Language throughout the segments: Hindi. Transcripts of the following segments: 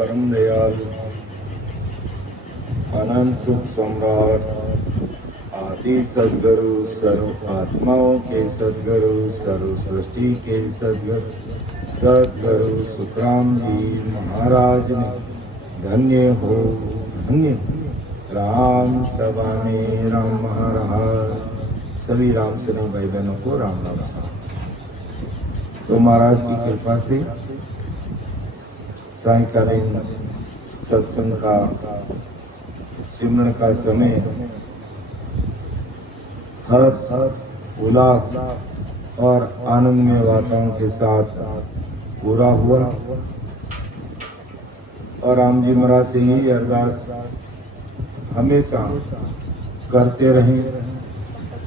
परम दयालु अनंत सुख सम्राट आदि सदगुरु सर्व आत्माओं के सदगुरु सर्व सृष्टि के सदगुरु सदगुरु सुखराम जी महाराज ने धन्य हो राम सभा में राम महाराज। सभी राम सेना भाई बहनों को राम नाम साहब। तो महाराज की कृपा से सायंकालीन सत्संग का सिमरन का समय हर्ष उल्लास और आनंदमय वातावरण के साथ पूरा हुआ। और राम जी महाराज से यही अरदास हमेशा करते रहें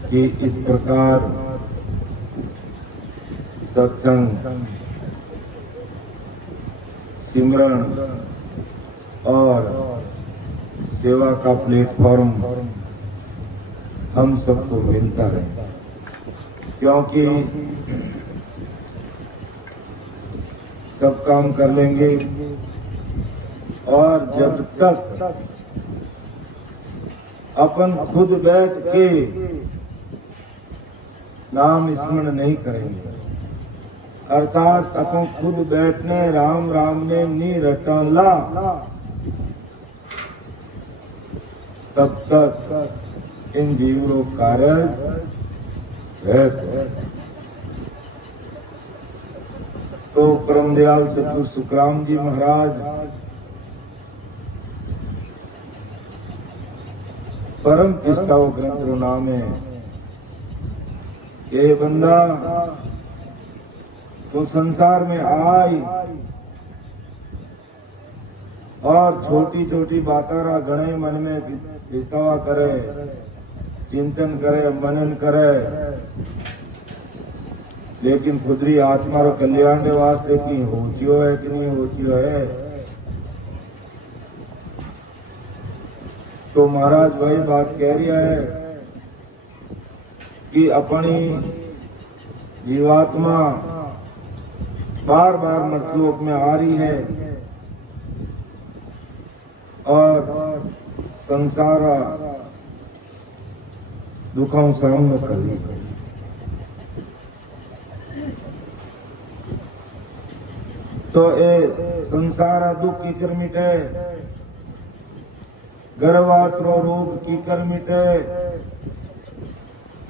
कि इस प्रकार सत्संग सिमरन और सेवा का प्लेटफॉर्म हम सबको मिलता रहे, क्योंकि सब काम कर लेंगे और जब तक अपन खुद बैठ के नाम स्मरण नहीं करेंगे, अर्थात अपन खुद बैठने राम राम ने नी रटला, तब तक इन जीवों कार्य है। तो परम दयाल सतगुरु सुखराम जी महाराज परम पिस्ताओ ग्रंथ रो नाम है ये बंदा तो संसार में आई और छोटी छोटी बातारा गणे मन में पिस्तावा करे, चिंतन करे, मनन करे, लेकिन खुदरी आत्मा रो कल्याण के वास्ते की होचियो है कि नहीं होचियो है। तो महाराज वही बात कह रही है कि अपनी जीवात्मा बार बार मृतलोक में आ रही है और संसार दुखों सामना कर रही है। तो ये संसार दुख की कर मिटे, गर्भाश्रो रोग की कर मिटे,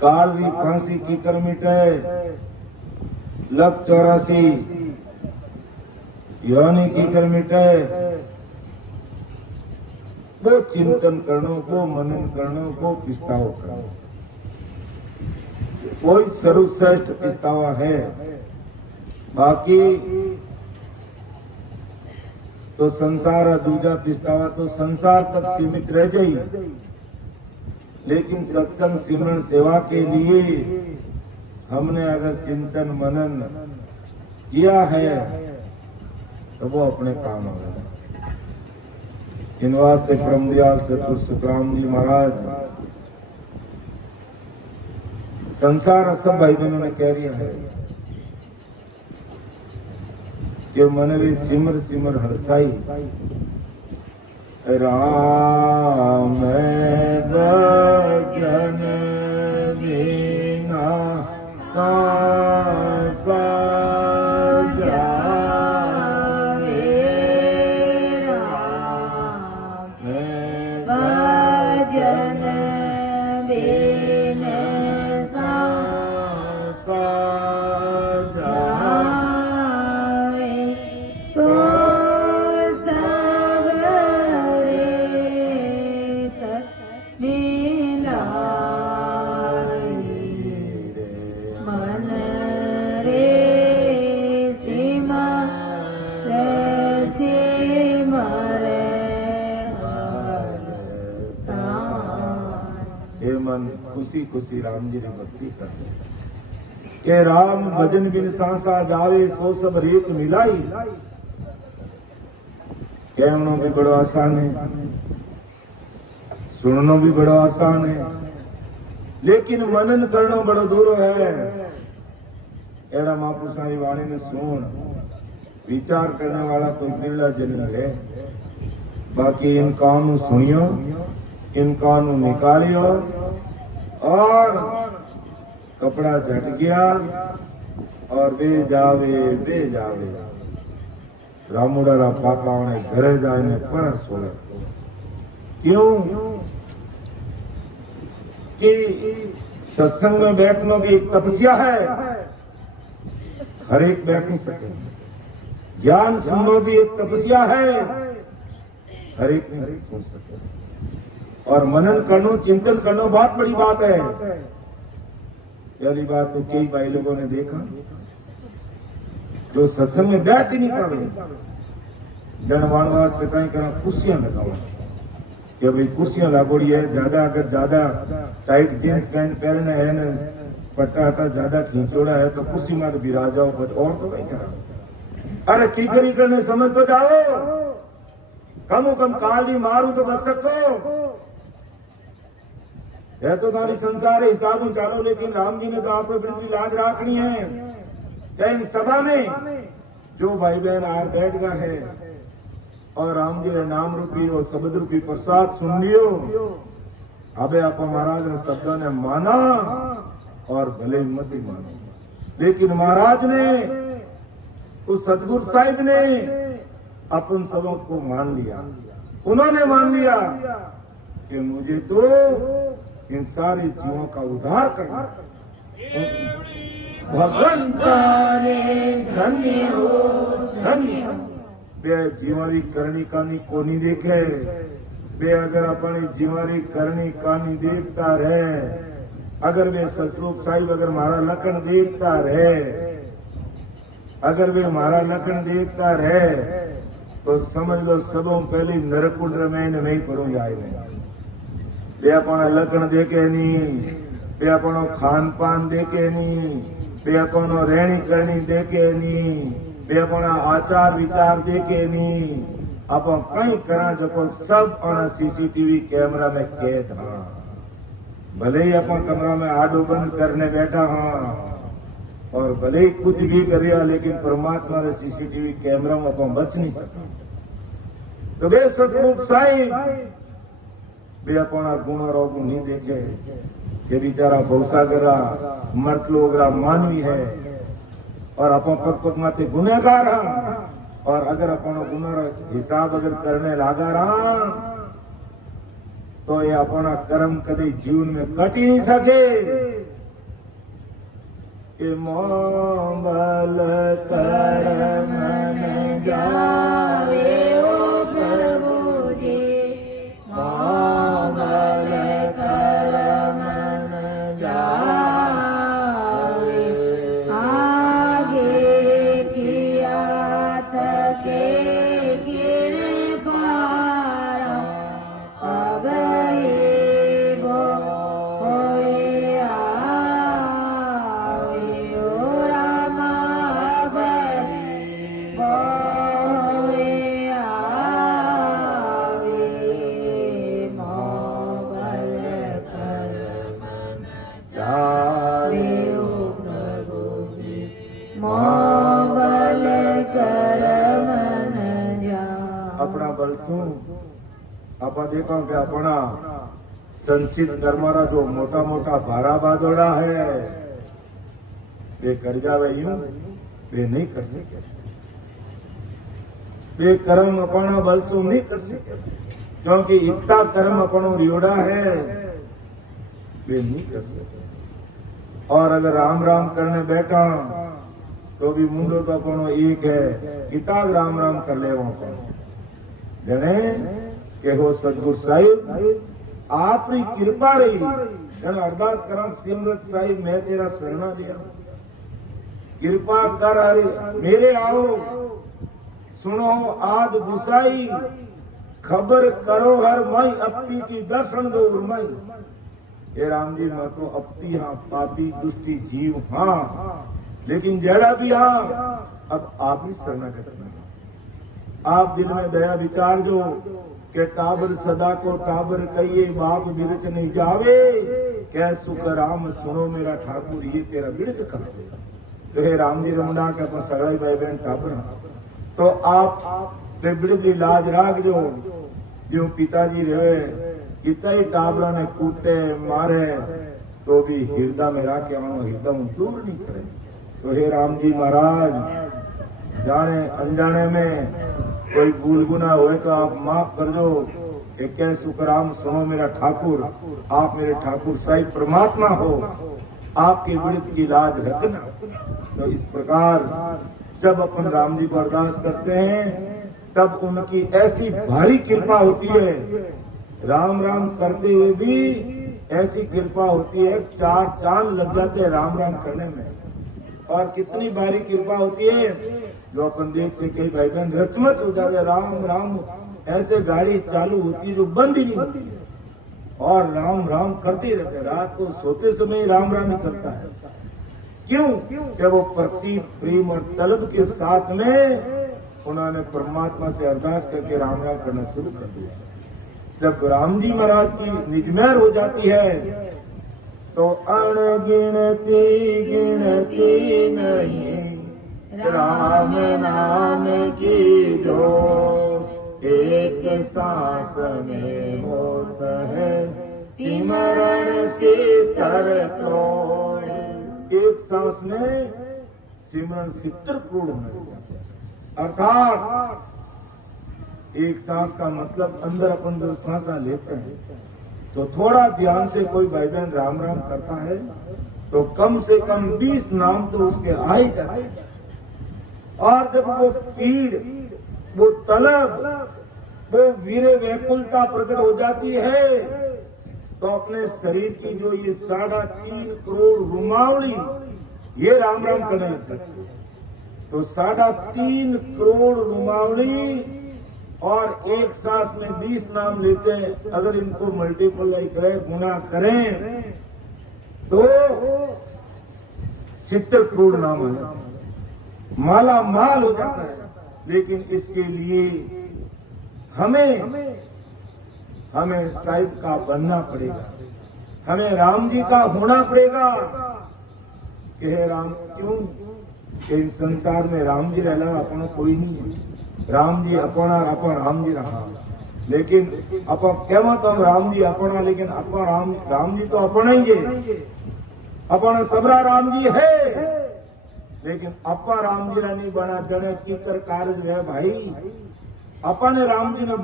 कालवी फांसी की कर मिटे, लक 84 योनि की कर मिटे। वो चिंतन करने को, मनन करने को पिस्ताव करना वही सर्वश्रेष्ठ पिस्तावा है। बाकी तो संसार दूजा पिस्तावा तो संसार तक सीमित रह जाई, लेकिन सत्संग सिमरन सेवा के लिए हमने अगर चिंतन मनन किया है तो वो अपने काम आ गए। इन वास्ते परम दयाल सतगुरु सुखराम जी महाराज संसार सब भाई बहनों ने कह रही है कि मन रे सिमर सिमर हरसाई राम भजन बिना सांसा खुशी खुशी राम जी ने भक्ति कर के राम भजन बिन सांसा जावे सो सब रीत मिलाई। कहना भी बड़ा आसान है, सुनना भी बड़ा आसान है, लेकिन मनन करना बड़ा दूर है। एड़ा महापुरुषों की वाणी ने सुन विचार करने वाला कोई बिरला जन है। बाकी इन कानों सुनियो, इन कानों निकालियो और कपड़ा झट गया और बे जावे रामुड़ा पापा ने घरे जाने परस हो। क्यों कि सत्संग में बैठना भी एक तपस्या है, हर एक बैठ नहीं सके। ज्ञान सुनना भी एक तपस्या है, हर एक नहीं सुन सके। और मनन करना, चिंतन करना बहुत बड़ी बात है। पहली बात तो कई भाई लोगों ने देखा जो सत्संग में बैठ ही नहीं पावे, जनवान वास्ते कहीं करना कुर्सियां लगाओ कि भाई कुर्सियां लागोड़ी है। ज्यादा अगर ज्यादा टाइट जींस पैंट पहनना है न, पट्टा हटा ज्यादा खींचोड़ा है तो कुर्सी में तो बिरा जाओ, बट और तो कहीं करा। अरे की करी करने समझ तो जाओ, कम कम काली मारू तो बच सको है। तो सारी संसार हिसाब में चालो, लेकिन राम जी ने तो आप पृथ्वी लाज राखनी है। क्या इन सभा में जो भाई बहन आर बैठ गया है और राम जी ने नाम रूपी और शब्द रूपी प्रसाद सुन लियो, अबे आप महाराज ने शब्दों ने माना और भले मत ही मानो, लेकिन महाराज ने उस सतगुरु साहिब ने अपन सबों को मान लिया। उन्होंने मान लिया कि मुझे तो इन सारे जीवों का उद्धार करना। भगवंता ने धन्य हो धन्य बे जीवारी करनी कानी कोनी देखे बे। अगर अपनी जीवारी करनी कानी देखता रहे, अगर वे ससरूप साहिब अगर मारा लखन देखता रहे, अगर वे मारा लखन देखता रहे तो समझ लो सबों पहली नरकुंड में नहीं करूं जाए। बे अपना लखन देखे नहीं, बे अपनो खान पान देखे नहीं, बे अपनो रहनी करनी देखे नहीं, बे अपना आचार विचार देखे नहीं। आप कई करा जो सब सीसीटीवी कैमरा में कैद। हाँ भले ही आप कमरा में आडो बंद करने बैठा हाँ, और भले ही कुछ भी कर, लेकिन परमात्मा ने सीसीटीवी कैमरा में आप बच नहीं सका। तो वे सतरूप साहिब वे अपना गुण रोग नहीं देखे कि बेचारा भौसागरा मर्त लोग मानवी है और अपन पग पग माथे गुनहगार हाँ। और अगर अपन गुना हिसाब अगर करने लागा रहा तो ये अपना कर्म कभी जीवन में कट ही नहीं सके। कि मोबल कर्म न जावे ओ प्रभु जी, मोबल कर्म न जावे। आगे किया थके किण पारा, अब ही वो होए आवे। ओ रामा अब ही वो होए आवे। मोबल कर्म न जावे ओ प्रभु जी, मोबल कर्म न जावे। अपना बलसू आप देखो कि अपना संचित कर्मारा जो मोटा मोटा भारा बादोड़ा है वे कर जावे यूं वे नहीं कर सके। वे कर्म अपना बलसू नहीं कर सके, क्योंकि इतना कर्म अपनो रियोड़ा है वे नहीं कर सके। और अगर राम राम करने बैठा तो भी मुंडो तो अपनो एक है, किताब राम राम कर ले वहां जने के हो सतगुरु साहिब आपकी कृपा रही। जन अरदास करा सिमरत साहिब मैं तेरा शरणा लिया, कृपा कर हरे मेरे आओ, सुनो आद गुसाई, खबर करो हर मई अपती की दर्शन दो उर्मई। ये राम जी मैं तो अपती हाँ पापी दुष्टी जीव हाँ, लेकिन जड़ा भी हाँ अब आप ही शरणागत बनो। आप दिल में दया विचार जो के टाबर सदा को टाबर कहिए बाप बिरच नहीं जावे। कै सुख राम सुनो मेरा ठाकुर ये तेरा बिरत कहा। तो हे राम जी रमना के अपन सगड़ा भाई बहन टाबर तो आप बड़ी लाज राख जो पिताजी रहे कितना ही टाबरा ने कूटे मारे तो भी हृदय में रख के हृदय दूर नहीं करे। तो हे राम जी महाराज, जाने अनजाने में कोई भूल गुना हुए तो आप माफ कर दो कि क्या सुखराम सुनो मेरा ठाकुर, आप मेरे ठाकुर साहिब परमात्मा हो, आपके विरुद्ध की लाज रखना। तो इस प्रकार जब अपन राम जी को अरदास करते हैं तब उनकी ऐसी भारी कृपा होती है, राम राम करते हुए भी ऐसी कृपा होती है, 4 चांद लग जाते हैं राम राम करने में। और कितनी भारी कृपा होती है जो अपन देखते कई भाई बहन रचमत हो जाते, राम राम ऐसे गाड़ी चालू होती है जो बंद ही नहीं होती और राम राम करते रहते, रात को सोते समय राम राम ही चलता है। क्यों? कि वो प्रति प्रेम और तलब के साथ में उन्होंने परमात्मा से अरदास करके राम राम करना शुरू कर दिया। जब राम जी महाराज की निजमेर हो जाती है तो अणगिनती गिनती नहीं राम नाम की जो एक सांस में होता है सिमरण सितर करोड़। एक सांस में सिमरण 70 करोड़ में, अर्थात एक सांस का मतलब अंदर अपन जो सांसा लेते हैं तो थोड़ा ध्यान से कोई भाई बहन राम राम करता है तो कम से कम 20 नाम तो उसके आ ही जाते हैं। और जब वो पीड़, वो तलब, वो वीरे व्याकुलता प्रकट हो जाती है तो अपने शरीर की जो ये 3.5 करोड़ रुमावली ये राम राम करने लगता है। तो 3.5 करोड़ रुमावली और एक सांस में 20 नाम लेते हैं, अगर इनको मल्टीप्लाई करें, गुना करें तो 70 करोड़ नाम आ जाते हैं, माला माल हो जाता है। लेकिन इसके लिए हमें साहिब का बनना पड़ेगा, हमें राम जी का होना पड़ेगा। कि हे राम, क्यों कि इस संसार में राम जी रहना अपना कोई नहीं है, राम जी अपना अपन राम जी रहा। लेकिन आप कहवा तो राम जी अपना, लेकिन अपना राम जी तो अपना ही है, अपना सबरा राम जी है, लेकिन अपा राम जी नहीं बना जड़े की कर कार्य है भाई, अपने राम जी ने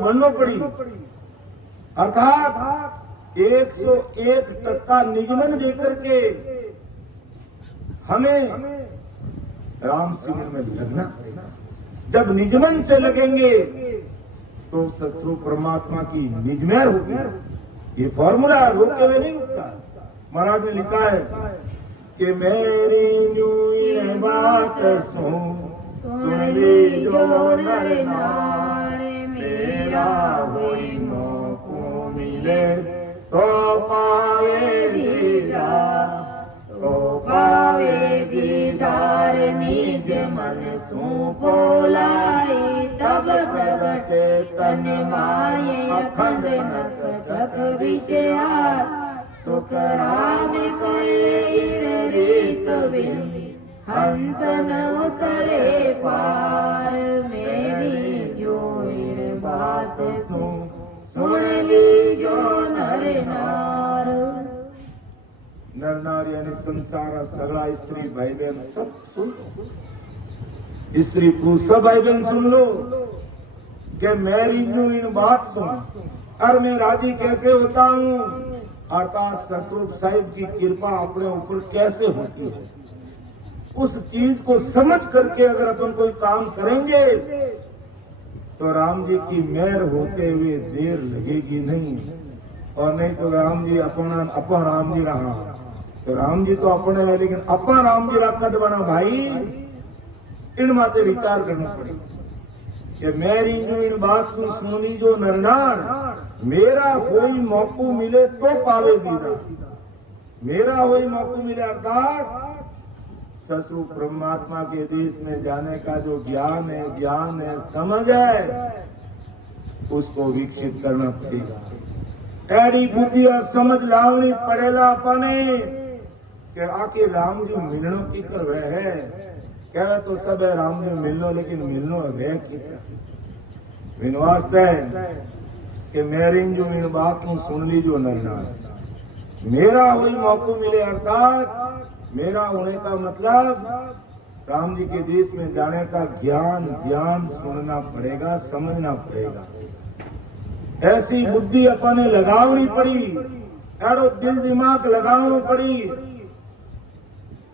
बनना पड़ी। अर्थात 101% निगमन देकर के हमें राम सिमरन में लगना पड़ेगा। जब निजमन से लगेंगे तो सत्सु परमात्मा की निजमेर होगी। ये फॉर्मूला रोके हुए नहीं उठता। महाराज ने लिखा है कि मेरी यूं बात सुन ली जो नर नारी, मेरा हुई मौको मिले तो पावे दीदार, तो पावे दीदार निज मन सू बोलाई, तब प्रगटे तन माये अखंड नक चक विचार, सुख राम कहे रीत बिन हंसन उतरे पार, मेरी जो बात सुन ली जो नर नार। नर नार यानी संसार सगड़ा स्त्री भाई बहन सब सुन लो, स्त्री पुरुष सब भाई बहन सुन लो कि मेरी इन बात सुन, और मैं राजी कैसे होता हूँ, अर्थात ससुर साहिब की कृपा अपने ऊपर कैसे होती है, उस चीज को समझ करके अगर अपन कोई काम करेंगे तो राम जी की मेहर होते हुए देर लगेगी नहीं। और नहीं तो राम जी अपना राम जी रहा, तो राम जी तो अपने है, लेकिन अपना राम जी रखा तो बना भाई, इन माते विचार करना पड़ेगा कि मेरी इन बात सुनी जो नरनार, मेरा कोई मौको मिले तो पावे दीदा, मेरा कोई मौको मिले अर्थात ससुर परमात्मा के देश में जाने का जो ज्ञान है समझ है, उसको विकसित करना पड़ेगा। एडी बुद्धि और समझ लावनी पड़ेला अपने कि आके राम जी मिलनो की कर रहे है, कहे तो सब है राम ने मिलनो, लेकिन मिलनो है वे इन वास्ते कि मेरी जो इन बात को सुन ली जो नरना मेरा वही मौका मिले, अर्थात मेरा होने का मतलब राम जी के देश में जाने का ज्ञान ध्यान सुनना पड़ेगा, समझना पड़ेगा। ऐसी बुद्धि अपने लगावनी पड़ी, एड़ो दिल दिमाग लगावनी पड़ी,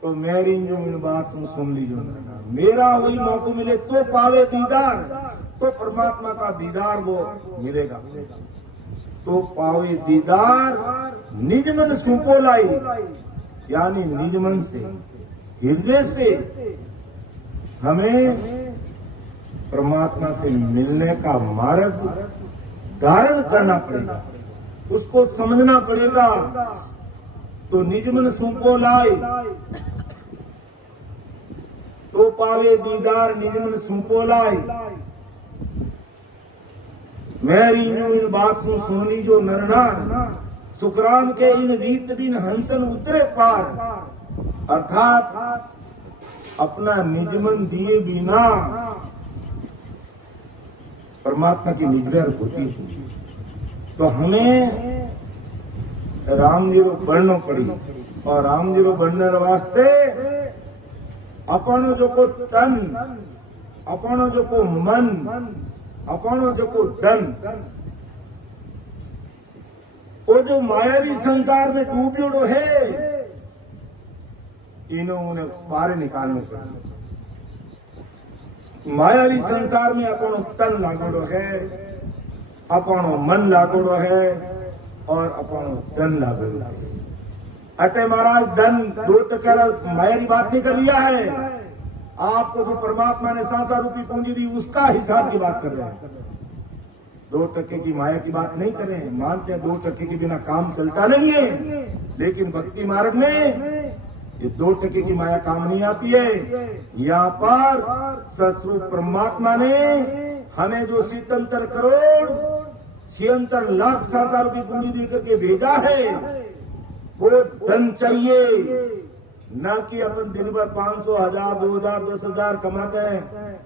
तो मेरी जो इन बात सुन लीजो मेरा वही मौका मिले तो पावे दीदार, तो परमात्मा का दीदार वो मिलेगा। तो पावे दीदार निज मन सुपो लाई, यानी निज मन से हृदय से हमें परमात्मा से मिलने का मार्ग धारण करना पड़ेगा, उसको समझना पड़ेगा। तो निज मन सुपो लाई तो पावे दीदार, निज मन सुपो लाई। मेरी इन बात सुन ली जो नरनार, सुखराम के इन रीत बिन हंसन उतरे पार, अर्थात अपना निज मन दिए बिना परमात्मा की निग्रह होती है। तो हमें राम जी को बढ़ना पड़ी, और राम जी को बढ़ने वास्ते अपनो जो को तन, अपनो जो को मन, अपनो जो को धन, वो जो मायावी संसार में डूबो है, इन्होंने बाहर निकालने पड़े। मायावी संसार में अपनो तन लागोड़ो है, अपनो मन लागोड़ो है, और अपनो धन लागोड़ो है। अटे महाराज धन 2% मायावी बात नहीं कर लिया है, आपको जो परमात्मा ने संसार रूपी पूंजी दी उसका हिसाब की बात कर रहे हैं। 2% की माया की बात नहीं करें, मानते हैं 2% के बिना काम चलता नहीं है, लेकिन भक्ति मार्ग में ये 2% की माया काम नहीं आती है। यहाँ पर सस्वरूप परमात्मा ने हमें जो 77 करोड़ 76 लाख संसार की पूंजी देकर के भेजा है, वो धन चाहिए, न कि अपन दिन भर 500 1000 2000 10,000 कमाते हैं,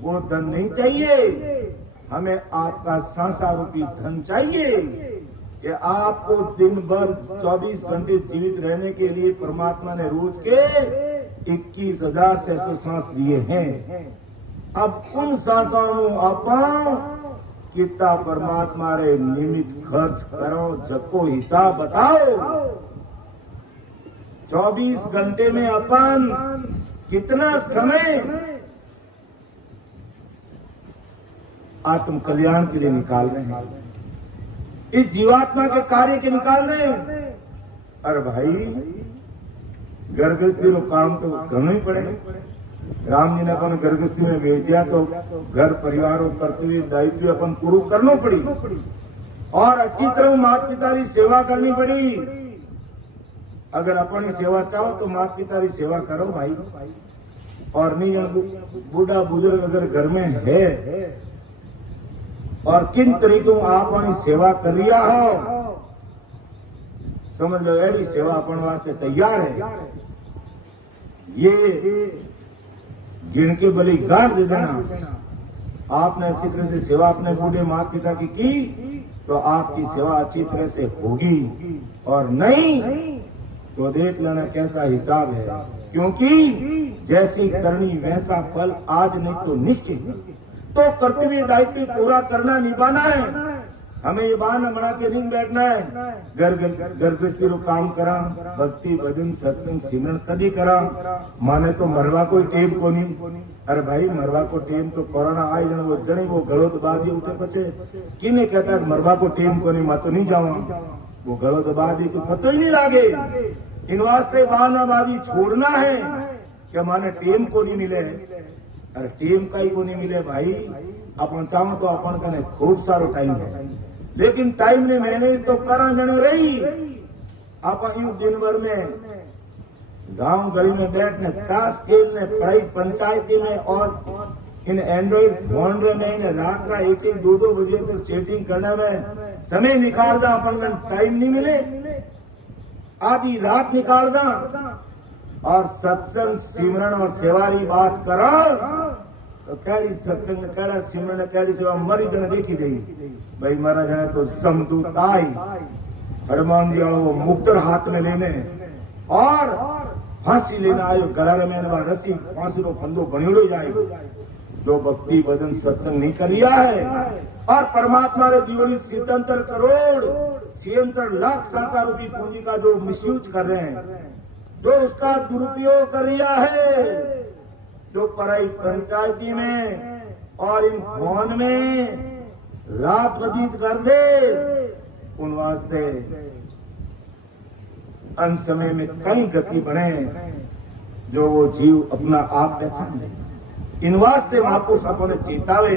वो धन नहीं चाहिए। हमें आपका संसार रूपी धन चाहिए कि आपको दिन भर 24 घंटे जीवित रहने के लिए परमात्मा ने रोज के 21,600 सांस दिए हैं। अब उन सांसों में आप कितना परमात्मा रे निमित खर्च करो, जको हिसाब बताओ। 24 घंटे में अपन कितना समय आत्म कल्याण के लिए निकाल रहे हैं, इस जीवात्मा के कार्य के निकाल रहे हैं। अरे भाई गर्भस्थी रो काम तो करना ही पड़ेगा। राम जी ने अपन गर्भस्थी में भेज दिया तो घर परिवार और कर्तव्य दायित्व अपन पूरा करना पड़ी, और अच्छी तरह माता पिता की सेवा करनी पड़ी। अगर अपनी सेवा चाहो तो माता पिता की सेवा करो भाई, और नहीं बूढ़ा बुजुर्ग अगर घर में है और किन तरीकों आप अपनी सेवा कर रिया हो, समझ लो ऐसी सेवा अपन वास्ते तैयार है। ये गिन के भली गाड़ दे देना। आपने अच्छी तरह से सेवा अपने बूढ़े माता पिता की तो आपकी सेवा अच्छी तरह से होगी, और नहीं तो देख लेना कैसा हिसाब है, क्योंकि जैसी करनी वैसा फल आज नहीं तो निश्चित। तो कर्तव्य दायित्व पूरा करना निभाना है। हमें ये बहाना बना के नहीं बैठना है। गर्भस्थी रो काम करा, भक्ति भजन सत्संग सिमरन कदी करा, माने तो मरवा कोई टेम को नहीं। अरे भाई मरवा को टेम तो कोरोना आई जन वो जने वो गलो दबादी उठे पचे किने कहता है मरवा को टेम को नहीं, मैं तो नहीं जाऊंगा। वो गलो दबादी को पता ही नहीं लागे। इन वास्ते बहानाबाजी छोड़ना है कि माने टेम को नहीं मिले। अरे टीम का ही को नहीं मिले भाई, अपन चाहो तो अपन कने खूब सारो टाइम है, लेकिन टाइम ने मैनेज तो करा जने रही। अपन यूं दिन भर में गांव गली में बैठने ताश खेलने, पढ़ाई पंचायती में और इन एंड्रॉइड फोन में इन रात का 1-1 2-2 बजे तक चैटिंग करने में समय निकाल दा, अपन टाइम नहीं मिले। आधी रात निकाल दा, और सत्संग सिमरन और सेवा री बात करो तो केड़ी सत्संग केड़ा सिमरन केड़ी सेवा मरी जने देखी गई भाई मारा जने तो समदूत आई हनुमान जी वो मुक्तर हाथ में लेने और फांसी लेने आयो गला में रस्सी फांसी रो फंदो बणियोड़ो जाए जो भक्ति भजन सत्संग नहीं कर रिया है और परमात्मा रे दियोड़ी 77 करोड़ 76 लाख संसार रूपी पूंजी का जो मिसयूज कर रहे हैं, जो उसका दुरुपयोग कर रिया है, जो पराई पंचायती में और इन फोन में रात व्यतीत कर दे, उन वास्ते अन समय में कई गति बने जो वो जीव अपना आप पहचान ले। इन वास्ते महापुरुष अपने चेतावे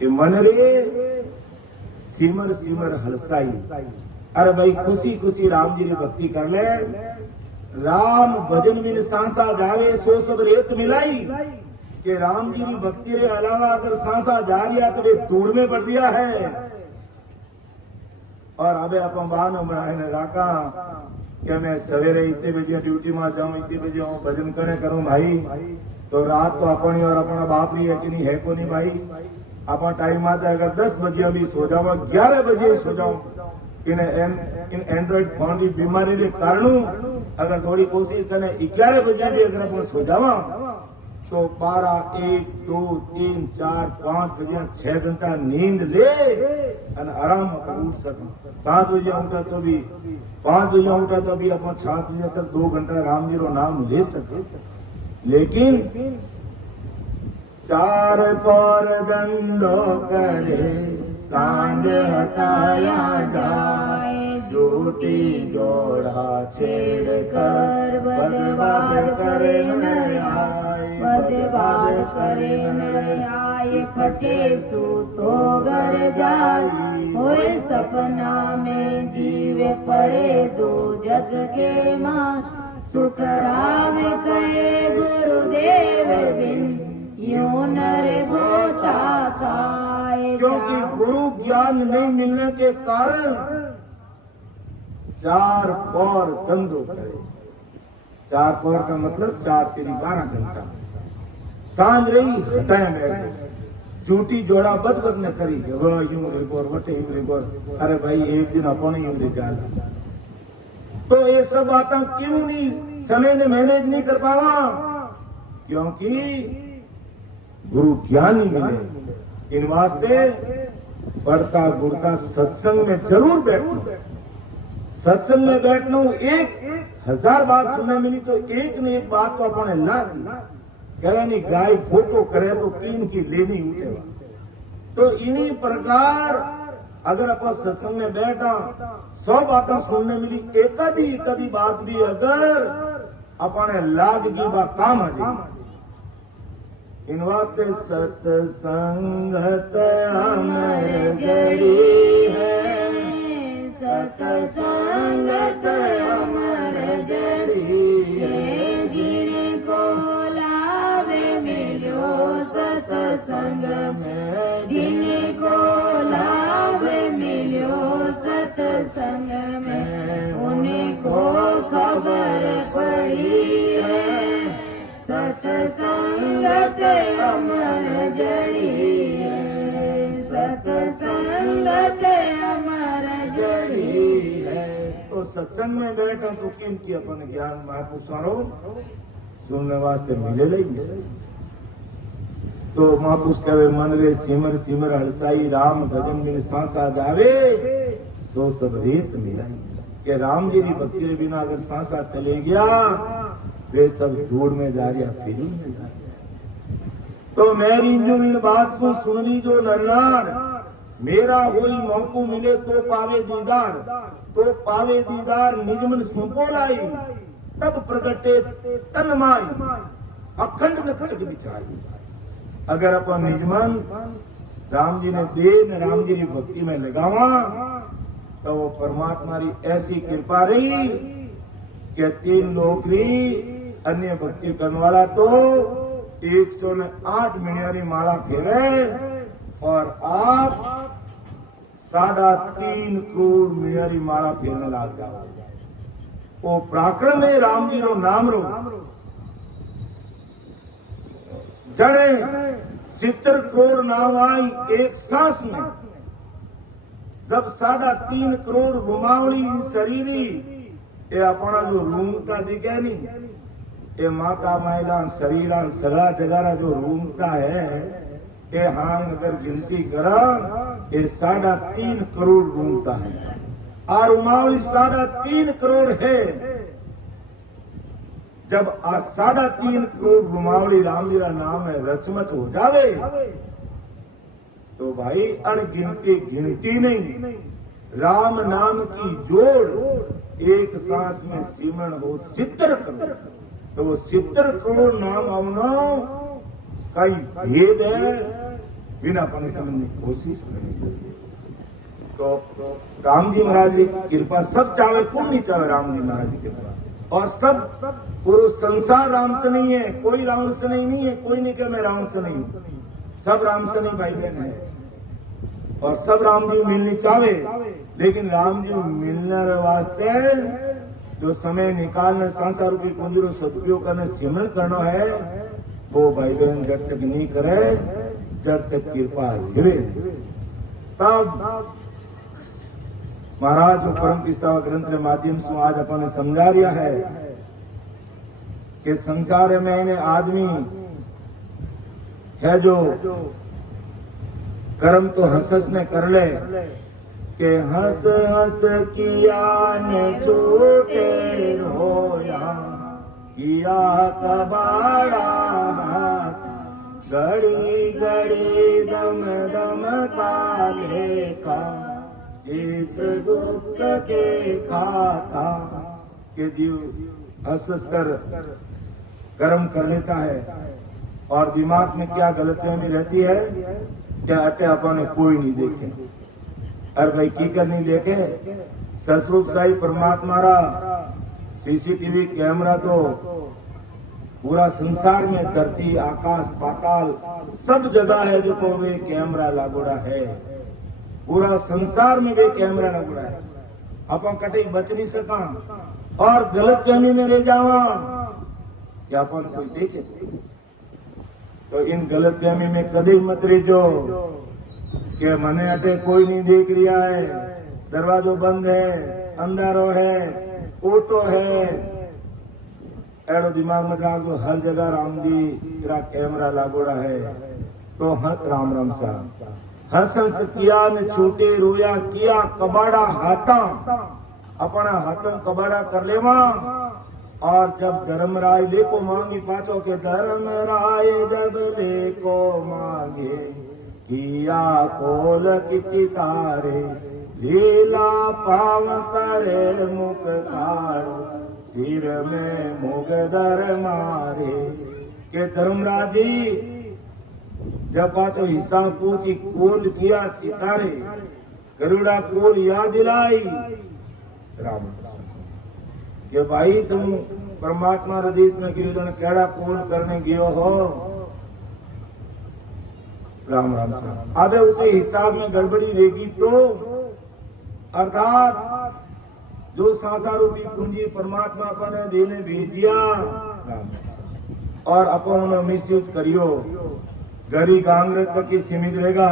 कि मन रे सिमर सिमर हलसाई। अरे भाई खुशी खुशी राम जी की भक्ति कर ले, राम भजन बिन सांसा जावे सो सब रेत मिलाई। कि राम जी की भक्ति रे अलावा अगर सांसा जा रिया तो वे दूर में पड़ दिया है। और अबे अपन बहानो बनाए ने राका कि मैं सवेरे इतने बजे ड्यूटी में जाऊं, इतने बजे भजन करने करूं भाई, तो रात तो अपनी और अपना बाप री है कि नहीं है को नहीं भाई। अपन टाइम आता है अगर 10 बजे भी सो जाऊं, 11 बजे सो जाऊं, इन एंड्रॉइड फोन की बीमारी के कारण अगर थोड़ी कोशिश करें 11 बजे भी अगर अपन सो जावा तो 12, 1, 2, 3, 4, 5 बजे 6 घंटा नींद ले और आराम उठ सके। 7 बजे उठा तो भी 5 बजे उठा तो भी अपन 7 बजे तक 2 घंटा राम जी रो नाम ले सके। लेकिन 4 पर दंडो करे सांझ हताया जाए, झूठी जोड़ा छेड़ कर बदबाद करे न आए, बदबाद करे न आए, पचे सूतो घर जाए, होए सपना में जीवे पड़े दो जग के मां, सुख राम कहे गुरुदेव बिन यूं नर होता खाए। क्योंकि गुरु ज्ञान नहीं मिलने के कारण 4 पौर धंधो करे। 4 पौर का मतलब 4 तेरी 12 घंटा सांझ रही हटाए बैठ झूठी जोड़ा बद बद न करी वह यूं रे गोर वटे यूं रे गोर। अरे भाई एक दिन अपन यूं दे जाला तो ये सब बातें क्यों नहीं समय ने मैनेज नहीं कर पावा? क्योंकि गुरु ज्ञान ही मिले। इन वास्ते बढ़ता गुड़ता सत्संग में जरूर बैठना। सत्संग में बैठना 1000 बात सुनने मिली तो एक न एक बात तो अपने लागी कहे नहीं गाय फोटो करे तो कीन की लेनी उठेगा। तो इन्हीं प्रकार अगर अपन सत्संग में बैठा 100 बातें सुनने मिली, एक आधी बात भी अगर अपने लाग की बात काम आ जाए। इन वास्ते सत्संगत अमर जड़ी है, सत्संगत अमर जड़ी है, जिनको लावे मिलो सत्संग में, जिनको लावे मिलो सत्संग में, उनको खबर पड़ी है सत्संगत अमर जड़ी है, सत्संगत अमर जड़ी है। तो सत्संग में बैठा तो किन की अपन ज्ञान महापुरुषों सुनने वास्ते मिले लेंगे। तो महापुरुष कहे मन रे सिमर सिमर हरसाई, राम भजन बिन सांसा जावे सो सब रेत मिलाई। के राम जी की भक्ति के बिना अगर सांसा चले गया वे सब धूड़ में जा रहा फिर में जा रहा। तो मेरी जो इन बात को सुन ली जो नरनार, मेरा होई मौको मिले तो पावे दीदार, तो पावे दीदार निजमन सुपो लाई, तब प्रगटे तन माई अखंड नक्षक बिचारी। अगर अपन निजमन राम जी ने दे न राम जी की भक्ति में लगावा तो वो परमात्मा की ऐसी कृपा रही कि 3 लोकरी अन्य भक्ति करने वाला तो 108 मिनियारी माला फेरे और आप 3.5 करोड़ मिनियारी माला फेरने लग जाओ। वो पराक्रम है राम जी रो नाम रो। जड़े 70 करोड़ नाम आई एक सांस में, सब 3.5 करोड़ रुमावली शरीरी ये अपना जो रूमता दिखे नहीं, ये माता मायला शरीरा सगड़ा जगारा जो रूमता है, ये हांग अगर गिनती करा ये 3.5 करोड़ रूमता है। और रुमावली 3.5 करोड़ है। जब आ 3.5 करोड़ रुमावली राम जी का नाम है रचमच हो जावे, तो भाई अनगिनती गिनती नहीं, राम नाम की जोड़ एक सांस में सिमरण हो 70 करोड़। तो वो 70 करोड़ नाम आवना कई भेद है, बिना अपने समझने की कोशिश करनी। तो राम जी महाराज की कृपा सब चाहे, कौन नहीं चाहे राम जी महाराज की कृपा। और सब पूरा संसार राम से नहीं है, कोई राम से नहीं है, कोई नहीं कहे मैं राम से नहीं हूं, सब राम से नहीं भाई बहन है। और सब राम जी मिलनी चाहे, लेकिन राम जी मिलने वास्ते जो समय निकालने संसार रूपी कुंज रो सदुपयोग करने सिमरन करना है, वो भाई बहन जब तक नहीं करे, जब तक कृपा हुए। तब महाराज जो परम पिस्ता ग्रंथ के माध्यम से आज अपन समझा रिया है कि संसार में इन्हें आदमी है जो कर्म तो हंस ने कर ले, के हंस हंस किया ने छोटे रोया, किया कबाड़ा हाथ, घड़ी घड़ी दम दम काले का, चित्रगुप्त के खाता। के जीव हंस हंस कर कर्म कर लेता है, और दिमाग में क्या गलतफहमी रहती है, क्या अटे अपन कोई नहीं देखे। अरे भाई की कर नहीं देखे, ससरूप साई परमात्मा रा सीसीटीवी कैमरा तो पूरा संसार में धरती आकाश पाताल सब जगह है, जो को वे कैमरा लागोड़ा है, पूरा संसार में वे कैमरा लागोड़ा है। अपन कटे बच नहीं सका और गलत फहमी में रह जावा क्या अपन कोई देखे। तो इन गलत फहमी में कभी मत रहो कि मने अटे कोई नहीं देख रिया है, दरवाजो बंद है, अंधारो है, ओटो है, एड़ो दिमाग में राख दो, हर जगह राम जी तेरा कैमरा लागोड़ा है। तो राम राम सा हंस हंस किया ने छूटे रोया, किया कबाड़ा हाथा, अपना हाथों कबाड़ा कर लेवा। और जब धर्मराय लेको मांगी पाछो के धर्मराय जब लेको मांगे, किया कोल किति तारे, लीला पाव करे मुख काढ़ो, सिर में मुगदर मारे। के धर्मराज जी जब पाछो हिसाब पूछी, कोल किया चितारे, गरुड़ा कोल याद दिलाई। राम कि भाई तुम परमात्मा हृदय में कीर्तन केड़ा कोल करने गयो हो। राम राम साहब अबे उठे हिसाब में गड़बड़ी रहेगी तो, अर्थात जो सांसार रूपी पूंजी परमात्मा अपन ने देने भेज दिया और अपन मिसयूज करियो, गरी गांगरत तक ही सीमित रहेगा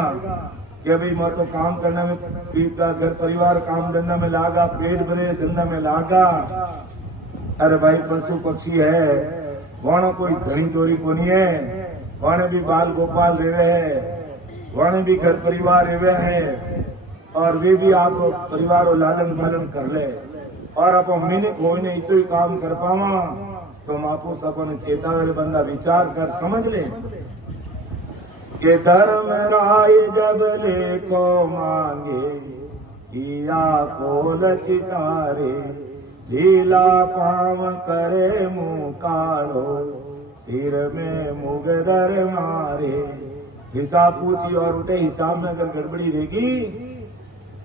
कि भाई मैं तो काम करने में, घर परिवार काम धंधा में लागा, पेट भरे धंधा में लागा। अरे भाई पशु पक्षी है, वहाँ कोई धनी चोरी को नहीं है, वहाँ भी बाल गोपाल रहे है, वहाँ भी घर परिवार रहे है, और वे भी आप परिवार और लालन पालन कर ले। और आप मिले कोई नहीं तो ही काम कर पावा, तो हम आपको अपन चेतावनी बंदा विचार कर समझ ले कि धर्म राय जब ले को मांगे, किया कोल चितारे, लीला पाव करे मुंह काढ़ो, सिर में मुगदर मारे। हिसाब पूछी और उठे हिसाब में अगर गड़बड़ी रहेगी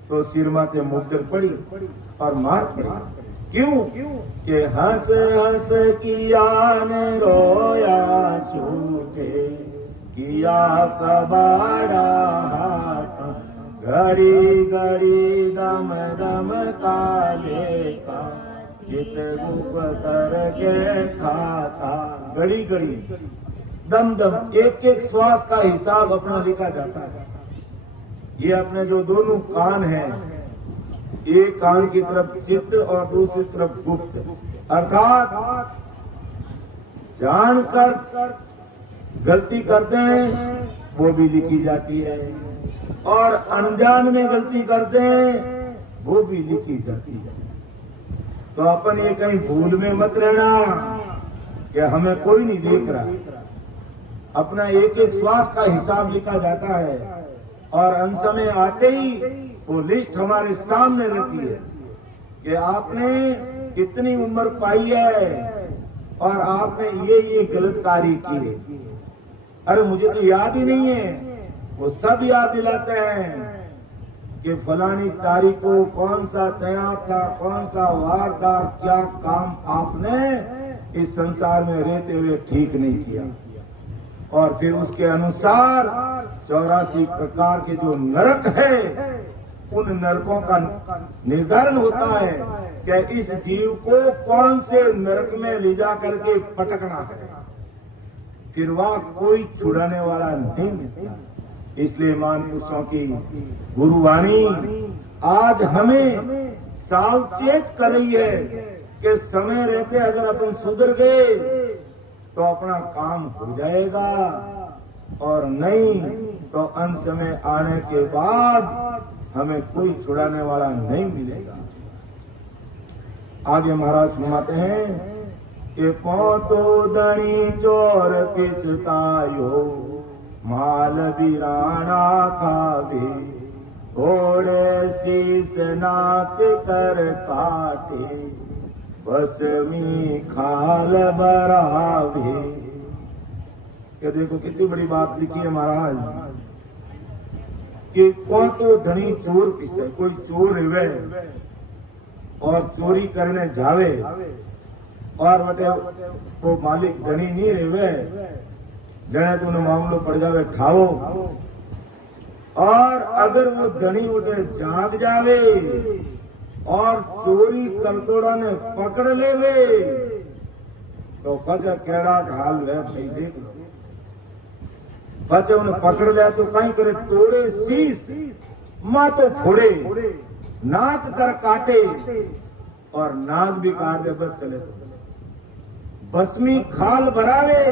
तो सिर माथे मुगदर पड़ी और मार पड़ी। क्यों कि हंस हंस किया ने रोया छूटे, किया कबाड़ा हाथ, घड़ी घड़ी दम दम काले का, चित रूप तर के खाता। घड़ी घड़ी दम दम एक एक श्वास का हिसाब अपना लिखा जाता है। ये अपने जो दोनों कान हैं, एक कान की तरफ चित्र और दूसरी तरफ गुप्त, अर्थात जानकर गलती करते हैं वो भी लिखी जाती है, और अनजान में गलती करते हैं वो भी लिखी जाती है। तो अपन ये कहीं भूल में मत रहना कि हमें कोई नहीं देख रहा। अपना एक एक श्वास का हिसाब लिखा जाता है, और अंत समय आते ही वो लिस्ट हमारे सामने रहती है कि आपने कितनी उम्र पाई है और आपने ये गलत कार्य किए। अरे मुझे तो याद ही नहीं है, वो सब याद दिलाते हैं कि फलानी तारीख को कौन सा तैयार था, कौन सा वार था, क्या काम आपने इस संसार में रहते हुए ठीक नहीं किया। और फिर उसके अनुसार 84 प्रकार के जो नरक है, उन नरकों का निर्धारण होता है कि इस जीव को कौन से नरक में ले जा करके पटकना है। फिर वह कोई छुड़ाने वाला नहीं मिलता। इसलिए महापुरुषों की गुरुवाणी आज हमें सावचेत कर रही है कि समय रहते अगर अपन सुधर गए तो अपना काम हो जाएगा, और नहीं तो अंत समय आने के बाद हमें कोई छुड़ाने वाला नहीं मिलेगा। आगे महाराज सुनाते हैं कि पोतो दणी चोर पिछतायो, माल बिराना खावे, घोड़े शीस नाक कर काटे, बसमी खाल बरावे। ये देखो कितनी बड़ी बात लिखी है महाराज कि कौन तो धनी चोर पिसता है। कोई चोर रहे और चोरी करने जावे, और बटे वो मालिक धनी नहीं रहे, जने तुमने मामलो पड़ जावे ठावो, और अगर वो धनी उठे जाग जावे और चोरी करतोड़ा ने पकड़ लेवे तो पचा केड़ा हाल है भाई देख लो। बच्चे उन्हें पकड़ लिया तो कहीं करे तोड़े शीश, माँ तो फोड़े, नाक कर काटे, और नाक भी काट दे बस चले तो भस्मी खाल भरावे।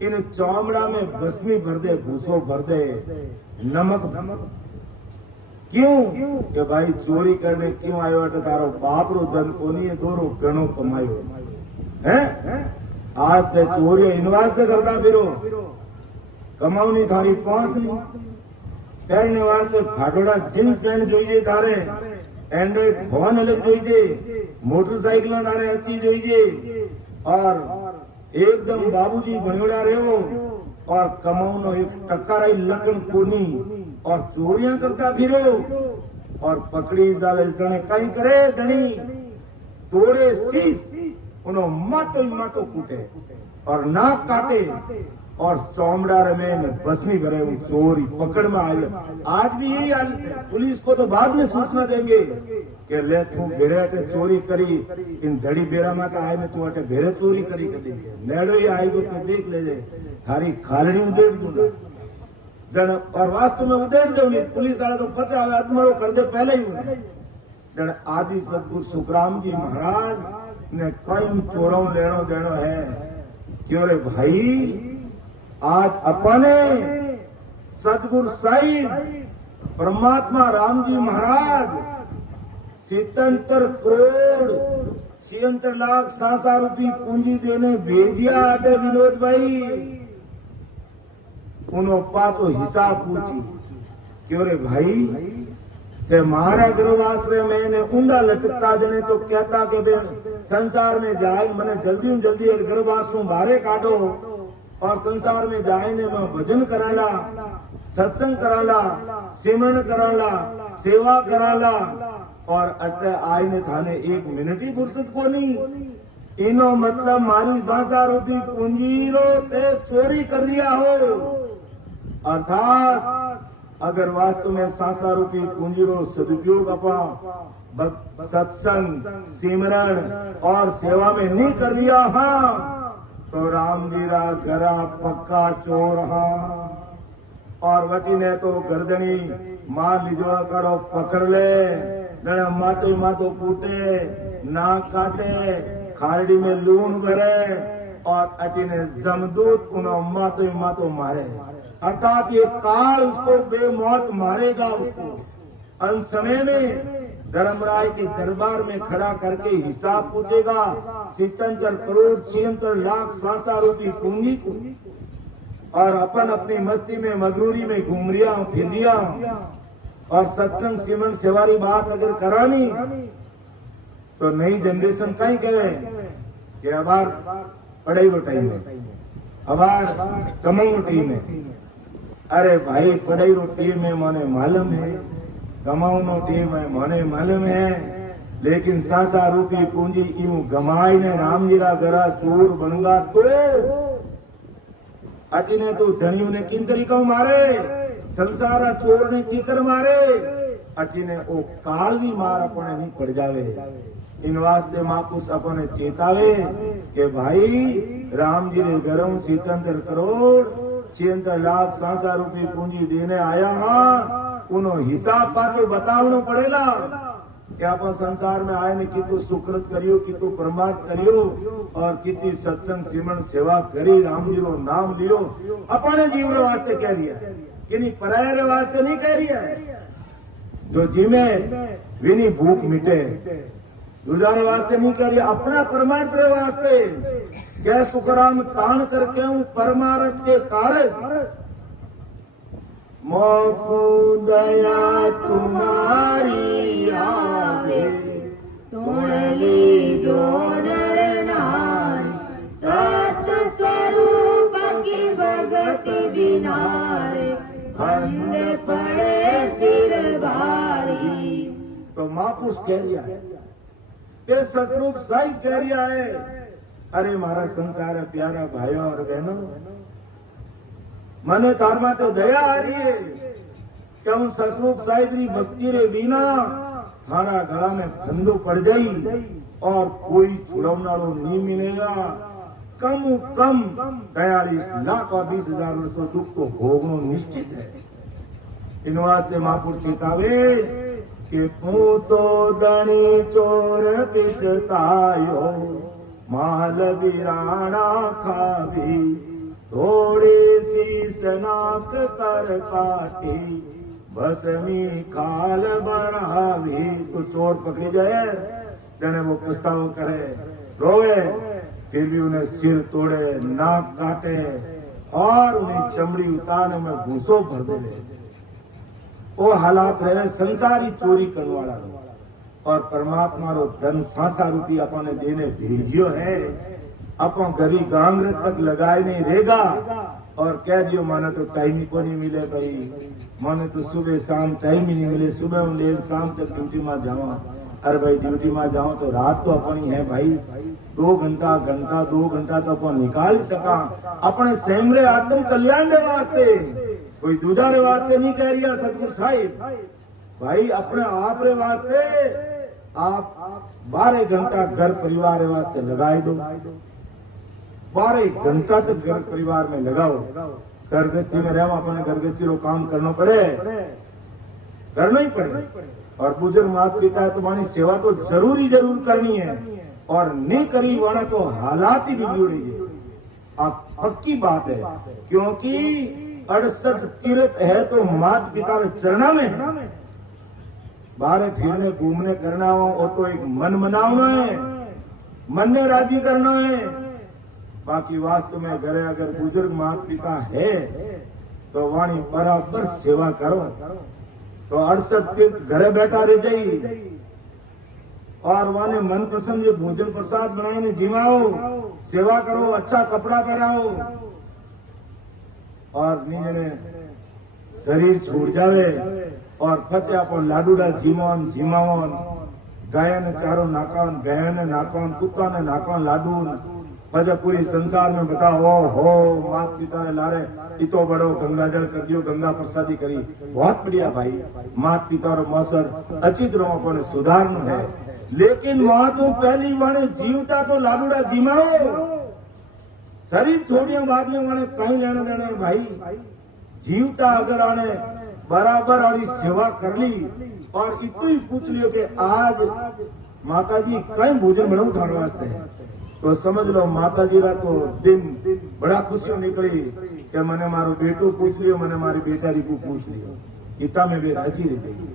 इन चौमड़ा में भस्मी भर दे, भूसो भर दे, नमक। क्यों कि भाई चोरी करने क्यों आयो अटे तारो बाप रो जन को नहीं, दोरो पेणो कमायो है। आज ते चोरी इनवाज करता फिरो, कमावनी थारी पास नहीं। पहरने वास्ते फाटोड़ा जींस पैंट जोईजे थारे, एंड्रॉइड फोन अलग जोईजे, मोटरसाइकिल थारे अच्छी जोईजे, और एकदम बाबूजी बनियोड़ा रहो, और कमावनो एक टक्काराई लकन कोनी, और चोरियां करता फिरो, और पकड़ी जावे इसने कहीं करे धनी तोड़े शीश, उन्हों मातो कूटे और नाक काटे, और चौमड़ा में बसनी भरे हुए चोरी पकड़ में आए। आज भी यही हालत है। पुलिस को तो बाद में सूचना देंगे कि ले तू भेरे अटे चोरी करी, इन धड़ी बेरा में आए में तू अटे भेरे चोरी करी कदी नेड़ो ही आएगो तो देख ले जे थारी खालड़ी उधेड़ दूंगा जन, और वास्तव में उधेड़ दे। पुलिस वाला तो पचा आत्मरो कर दे पहले ही उन्हें जन। आदि सदगुरु सुखराम जी महाराज ने कई चोरों लेनो देनो है क्यों रे भाई। आज अपने सदगुरु साहिब परमात्मा राम जी महाराज 77 करोड़ 76 लाख 66 रुपये पूंजी देने भेजिया आटे विनोद भाई। उन्होंने तो हिसाब पूछी क्यों रे भाई ते मारा गर्भाश्रय मैंने ऊंधा लटकता जने तो कहता के बे संसार में जाए मने जल्दी जल्दी गर्भाश्रम बाहरे काटो, और संसार में जाए ने मैं भजन कराला, सत्संग कराला, सिमरण कराला, सेवा कराला, और अटे आए ने थाने 1 मिनट ही फुर्सत को नहीं। इनो मतलब मारी 66 रुपये पूंजी रो ते चोरी कर लिया हो, अर्थात अगर वास्तव में सांसा रूपी पूंजी रो सदुपयोग अपा सत्संग सिमरण और सेवा में नहीं कर लिया हाँ तो राम जी रा गरा पक्का चोर हाँ। और वटी ने तो गर्दनी मार लीजो कड़ो पकड़ ले दड़ा मातो कूटे नाक काटे खारडी में लूण भरे और अटी ने जमदूत उनो मातो मारे अर्थात ये काल उसको बेमौत मारेगा उसको। अंत समय में धर्मराय के दरबार में खड़ा करके हिसाब पूछेगा 77 करोड़ 76 लाख सांसा रूपी पूंजी को और अपन अपनी मस्ती में मगरूरी में घूम रिया फिर रिया और सत्संग सिमरन सेवारी बात अगर करानी तो नई जनरेशन कहीं कहे कि अबार पढ़ाई वो टाइम में अबार कमाऊ टीम में। अरे भाई पढ़ाई रो टीम में मने मालूम है कमाऊ नो टीम में मने मालूम है लेकिन सांसा रूपी पूंजी यूं गमाई ने राम जी रा गरा चोर बनगा तो अटी ने तो धनियों ने किन तरीका मारे संसारा चोर ने कीकर मारे अटी ने ओ काल भी मार अपने नहीं पड़ जावे। इन वास्ते माकुस अपने चेतावे के भाई राम जी ने घरों 77 करोड़ 76 लाख सांसा रूपी पूंजी देने आया हाँ उनो हिसाब पाके बतावनो पड़ेगा कि अपन संसार में आए ने कितु सुकृत करियो कितु परमार्थ करियो और कितनी सत्संग सिमरन सेवा करी राम जी रो नाम लियो अपने जीव रे वास्ते कह रिया कि नहीं पराये रे वास्ते नहीं कह रिया जो जीमे विनी भूख मिटे दूसरे वास्ते नहीं कह रिया अपना परमार्थ रे वास्ते क्या सुखराम तान करके हूँ परमार्थ के कार्य मोकु दया तुम्हारी आवे सुन लीजो नर नारी सत स्वरूप की भगति बिना रे बंद पड़े सिर भारी। तो महापुरुष कह रिया है ये सतरूप साहिब कह रिया है अरे मारा संसार है प्यारा भाइयों और बहनों मने तारमा तो दया आ रही है क्या उन सतरूप साहिब री भक्ति रे बिना थारा गला में फंदो पड़ जाई और कोई छुड़वनारो नहीं मिलेगा। कम 43 लाख और 20,000 वर्षों दुख को भोगनो निश्चित है। इन वास्ते महापुरुष चेतावे कि पूतो दणी चोर पिछतायो माल बिराना खावी थोड़ी सी सनाक कर काटी बसमी खाल बरावी। तो चोर पकड़ी जाए जने वो पछतावा करे रोवे फिर भी उन्हें सिर तोड़े नाक काटे और उन्हें चमड़ी उतारने में भूसो भर दे वो हालात रहे संसारी चोरी करने वाला और परमात्मा रो धन सांसा रूपी अपने देने भेजियो है अपन गरी गांगरे तक लगाए नहीं रहेगा और कह दियो माने तो टाइम ही को नहीं मिले भाई माने तो सुबह शाम टाइम ही नहीं मिले सुबह ले शाम तक ड्यूटी में जावा अरे भाई ड्यूटी में जाओ तो रात तो अपनी है भाई 2 घंटा तो अपन निकाल ही सका अपने सेमरे आत्म कल्याण के वास्ते कोई दूजा रे वास्ते नहीं कह रिया सतगुरु साहिब भाई अपने आप रे वास्ते आप 12 घंटा घर परिवार रे वास्ते लगाए दो 12 घंटा तक घर परिवार में लगाओ। घर गृहस्थी में रहो अपने घर गृहस्थी रो काम करना पड़े करना ही पड़े और बुजुर्ग माता पिता है तुम्हारी सेवा तो जरूर करनी है और नहीं करी वाला तो हालात ही बिगड़ी है। आप पक्की बात है क्योंकि 68 तीर्थ है तो माता पिता के चरणा में है। बाहर फिरने घूमने करना हो वो तो एक मन मनाना है मन ने राजी करना है। बाकी वास्तव में घरे अगर बुजुर्ग माता पिता है तो वाणी बराबर सेवा करो तो 68 तीर्थ घरे बैठा रह जाई और वाने मन पसंद जो भोजन प्रसाद बनाए ने जिमाओ सेवा करो अच्छा कपड़ा पहनाओ और निजने शरीर छूट जावे और पचे आपो लाडूडा जिमावन गाय ने चारो नाकान गाय ने नाकान कुत्ता ने नाकान लाडू પછી પૂરી સંસાર में बता हो मात पिता ने लारे इतो बड़ो गंगा जल कर दियो, गंगा प्रसादी करी, बहुत बढ़िया भाई। मात पिता और मौसर अचित लोगों ने सुधारनु है, लेकिन वहां तो पहली वाणे जीवता तो लाडूड़ा जीमाओ, शरीर छोड़िया बाद में वाणे कहीं लेने देने भाई। जीवता अगर आने बराबर आनी सेवा कर ली और इतो ही पूछ लियो कि आज माता जी कहीं भोजन बनाऊ थाने वास्ते, तो समझ लो माता जी का तो दिन बड़ा खुशियों निकली कि मैंने मारो बेटो पूछ लियो, मैंने मारी बेटारी को पूछ लियो, इतना में भी राजी रह गई।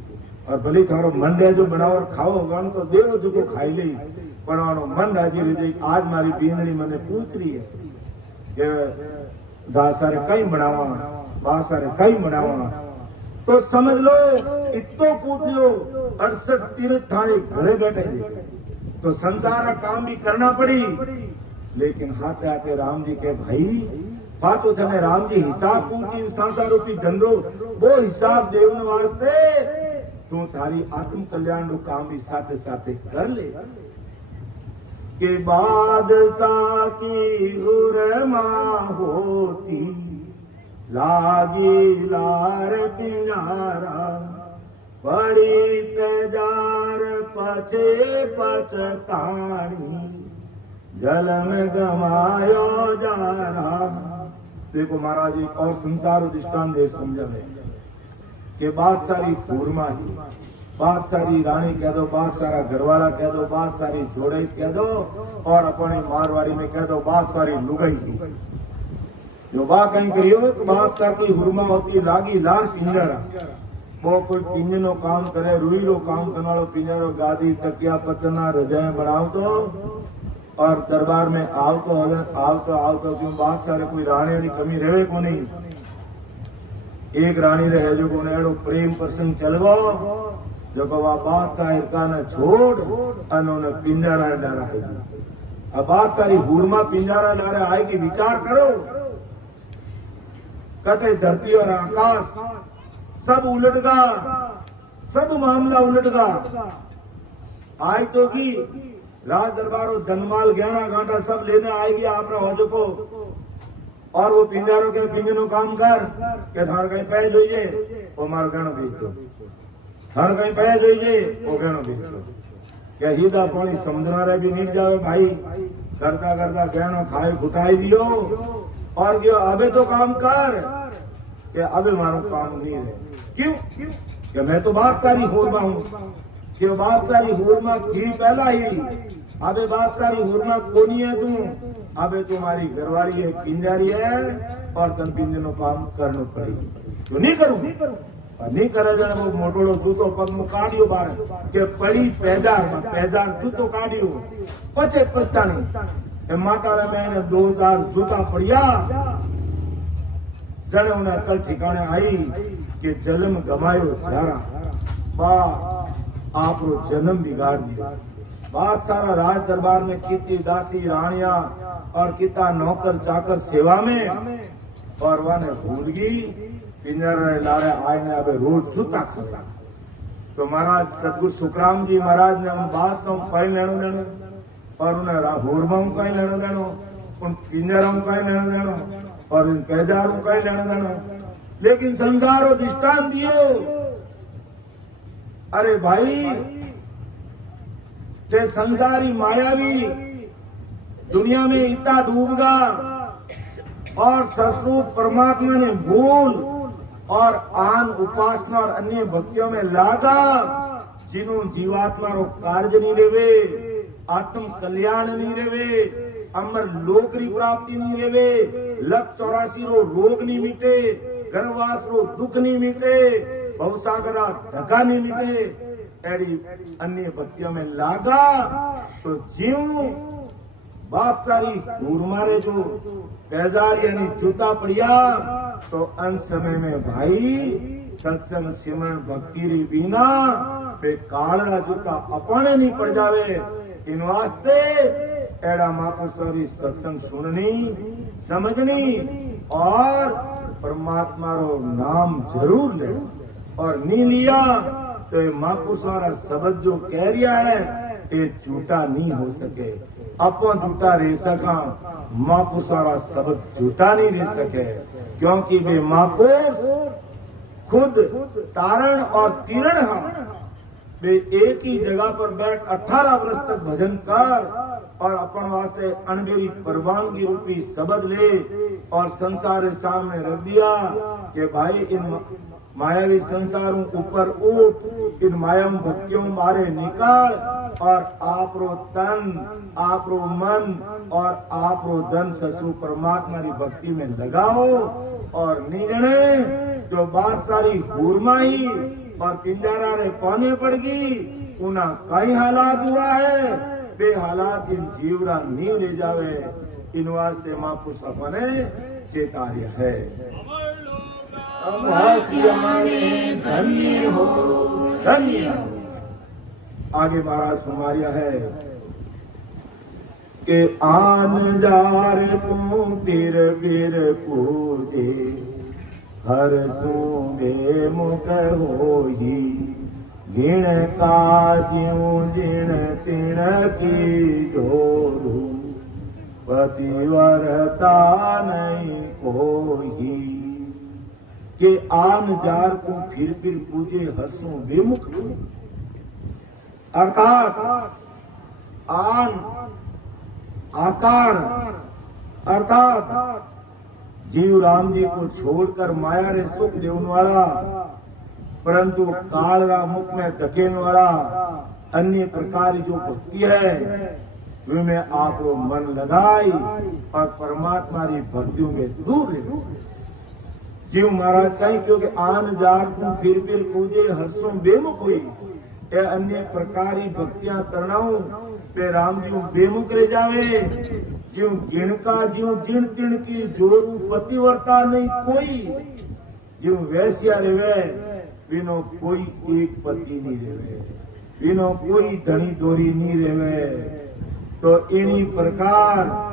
और भले थारो मन रहे जो बनाओ और खाओ गान तो देव जो को खाई ली, पर मन राजी रह गई। आज मारी बींदड़ी मैंने पूछ रही है कि दासारे कई बनावा, बासारे कई बनावा, तो समझ लो इतो पूछ लियो 68 तीर्थ थाने घरे बैठे। तो संसार का काम भी करना पड़ी, लेकिन हाथे हाथे राम जी के भाई पाचो थने राम जी हिसाब पूछी संसार रूपी दंडो, वो हिसाब देवने वास्ते तू थारी आत्म कल्याण नु काम भी साथे साथे कर ले। के बादशाह की हुरमा होती लागी लार पिंजारा, बड़ी पेजार पछे पछताणी, जल में गमायो जा रहा। देखो महाराज एक और संसार दृष्टान दे समझा में कि बात सारी कूरमा ही, बात सारी रानी कह दो, बात सारा घरवाला कह दो, बात सारी जोड़ई कह दो, और अपने मारवाड़ी में कह दो बात सारी लुगाई की। जो बात कहीं करियो तो बादशाह की हुरमा होती लागी लार पिंजरा, वो कोई पिंजनो काम करे, रुई रो काम करने वालों पिंजरो गादी तकिया पतना रजाएं बनाओ तो, और दरबार में आओ तो क्यों बात सारे कोई रानी की कमी रहे को नहीं। एक रानी रहे जो को एड़ो प्रेम प्रसंग चल गो, जो को वह बादशाह का न छोड़ उन्होंने पिंजरा डारा है। अब बात सारी हुरमा पिंजरा डारा आएगी, विचार करो। कटे धरती और आकाश सब उलट गा, सब मामला उलट गा। आज तो की राज दरबारों धनमाल गहना गांठा सब लेने आएगी आपने हो को, और वो पिंजारों के पिंजनो काम कर के थार कहीं पै जोइए वो मार गहनो भेज दो, थार कहीं पै जोइए वो गहनो भेज दो। क्या हिदा पानी समझना रहे भी नहीं जावे भाई, करता करता गहनो खाए फुटाई दियो, और क्यों अबे तो काम कर कि अबे मारो काम नहीं रहे। क्यों कि मैं तो बात सारी हुरमा हूँ, कि बात सारी हुरमा थी पहला ही, अबे बात सारी हुरमा कोनी है तू, अबे तुम्हारी घरवाली है पिंजारी है, और तन पिंजनो काम करना पड़ेगी। तो नहीं करूँ और नहीं करे जाने वो मोटोड़ो तू तो पग में काढ़ियो बार के पड़ी पैजार तू तो काढ़ियो पचे पछतानी माता रे मैंने 2000 जूता पड़िया सड़े उन्हें अकल ठिकाने आई कि जन्म गमायो जारा, बा आप रो जन्म बिगाड़ दिया। बात सारा राज दरबार में कितनी दासी रानिया और कितना नौकर चाकर सेवा में, और वाने भूल गई पिंजरे लारे आए ने अबे रोज जूता खा। तो महाराज सतगुरु सुखराम जी महाराज ने उन बात से कहीं लेनो देनो, और उन्हें होरमाओं का ही लेना देनो, उन पिंजरों का ही लेना देनो, और इन पैजारों का ही लेना देनो। लेकिन संसार और दृष्टान दियो, अरे भाई ते संसारी मायावी दुनिया में इतना डूबगा और सस्वरूप परमात्मा ने भूल और आन उपासना और अन्य भक्तियों में लागा, जिन्हों जीवात्मा रो कार्य नहीं रेवे, आत्म कल्याण नहीं रेवे, अमर लोक री प्राप्ति नहीं रेवे, लख 84 रो रोग नहीं मिटे, गर्भवास रो दुख नहीं मिटे, भवसागरा धक्का नहीं मिटे, एड़ी अन्य भक्तियों में लागा तो जीव बात सारी दूर मारे जो पैजार यानी जूता पड़िया। तो अंत समय में भाई सत्संग सिमरन भक्ति री बिना पे काला जूता अपने नहीं पड़ जावे, इन वास्ते एड़ा महापुरुषों सत्संग सुननी समझनी और परमात्मा रो नाम जरूर ले, और नहीं लिया तो ये महापुरुषों शब्द जो कह रिया है ये झूठा नहीं हो सके। अपन झूठा रह सका, महापुरुष सारा शब्द झूठा नहीं रह सके, क्योंकि वे महापुरुष खुद तारण और तीरण हाँ। वे एक ही जगह पर बैठ 18 वर्ष तक भजन कर और अपन वास्ते अनबेरी परवानगी रूपी शब्द ले और संसार सामने रख दिया कि भाई इन मायावी संसारों ऊपर उठ, इन मायावी भक्तियों मारे निकाल और आपरो तन, आपरो मन और आपरो धन ससुर परमात्मा की भक्ति में लगाओ। और निजने जो बात सारी हुरमा ही और पिंजारा रे पाने पड़गी, उना कई हालात हुआ है, बे हालात इन जीवरा नहीं ले जावे। इन वास्ते महापुरुष अपने चेतार्य है। धन्य हो, धन्य हो। आगे महाराज फरमाया है कि आन जार को फिर पूजे, हर सूंगे मुख होही, गिण काज्यों जिण तिण की जोरू, पतिव्रता नहीं कोई। के आन जार को फिर पूजे, हंसों बेमुख हो। अर्थात आन आकार अर्थात जीव राम जी को छोड़कर माया रे सुख देने वाला, परंतु कालरा मुख में धकेलने वाला अन्य प्रकार जो भक्ति है, वे में आप मन लगाई और परमात्मा की भक्तियों में दूर रहे। जीव महाराज कहीं क्योंकि आन जार को फिर पूजे, हर्षों बेमुख हुई। ये अन्य प्रकार की भक्तियां करनाऊ पे राम जी बेमुख रह जावे। जीव गिण का जीव जिण तिण की जोरू, पतिव्रता नहीं कोई। जीव वैश्या रेवे, बिनो कोई एक पति नहीं रेवे, बिनो कोई धनी दोरी नहीं रेवे। तो इन्हीं प्रकार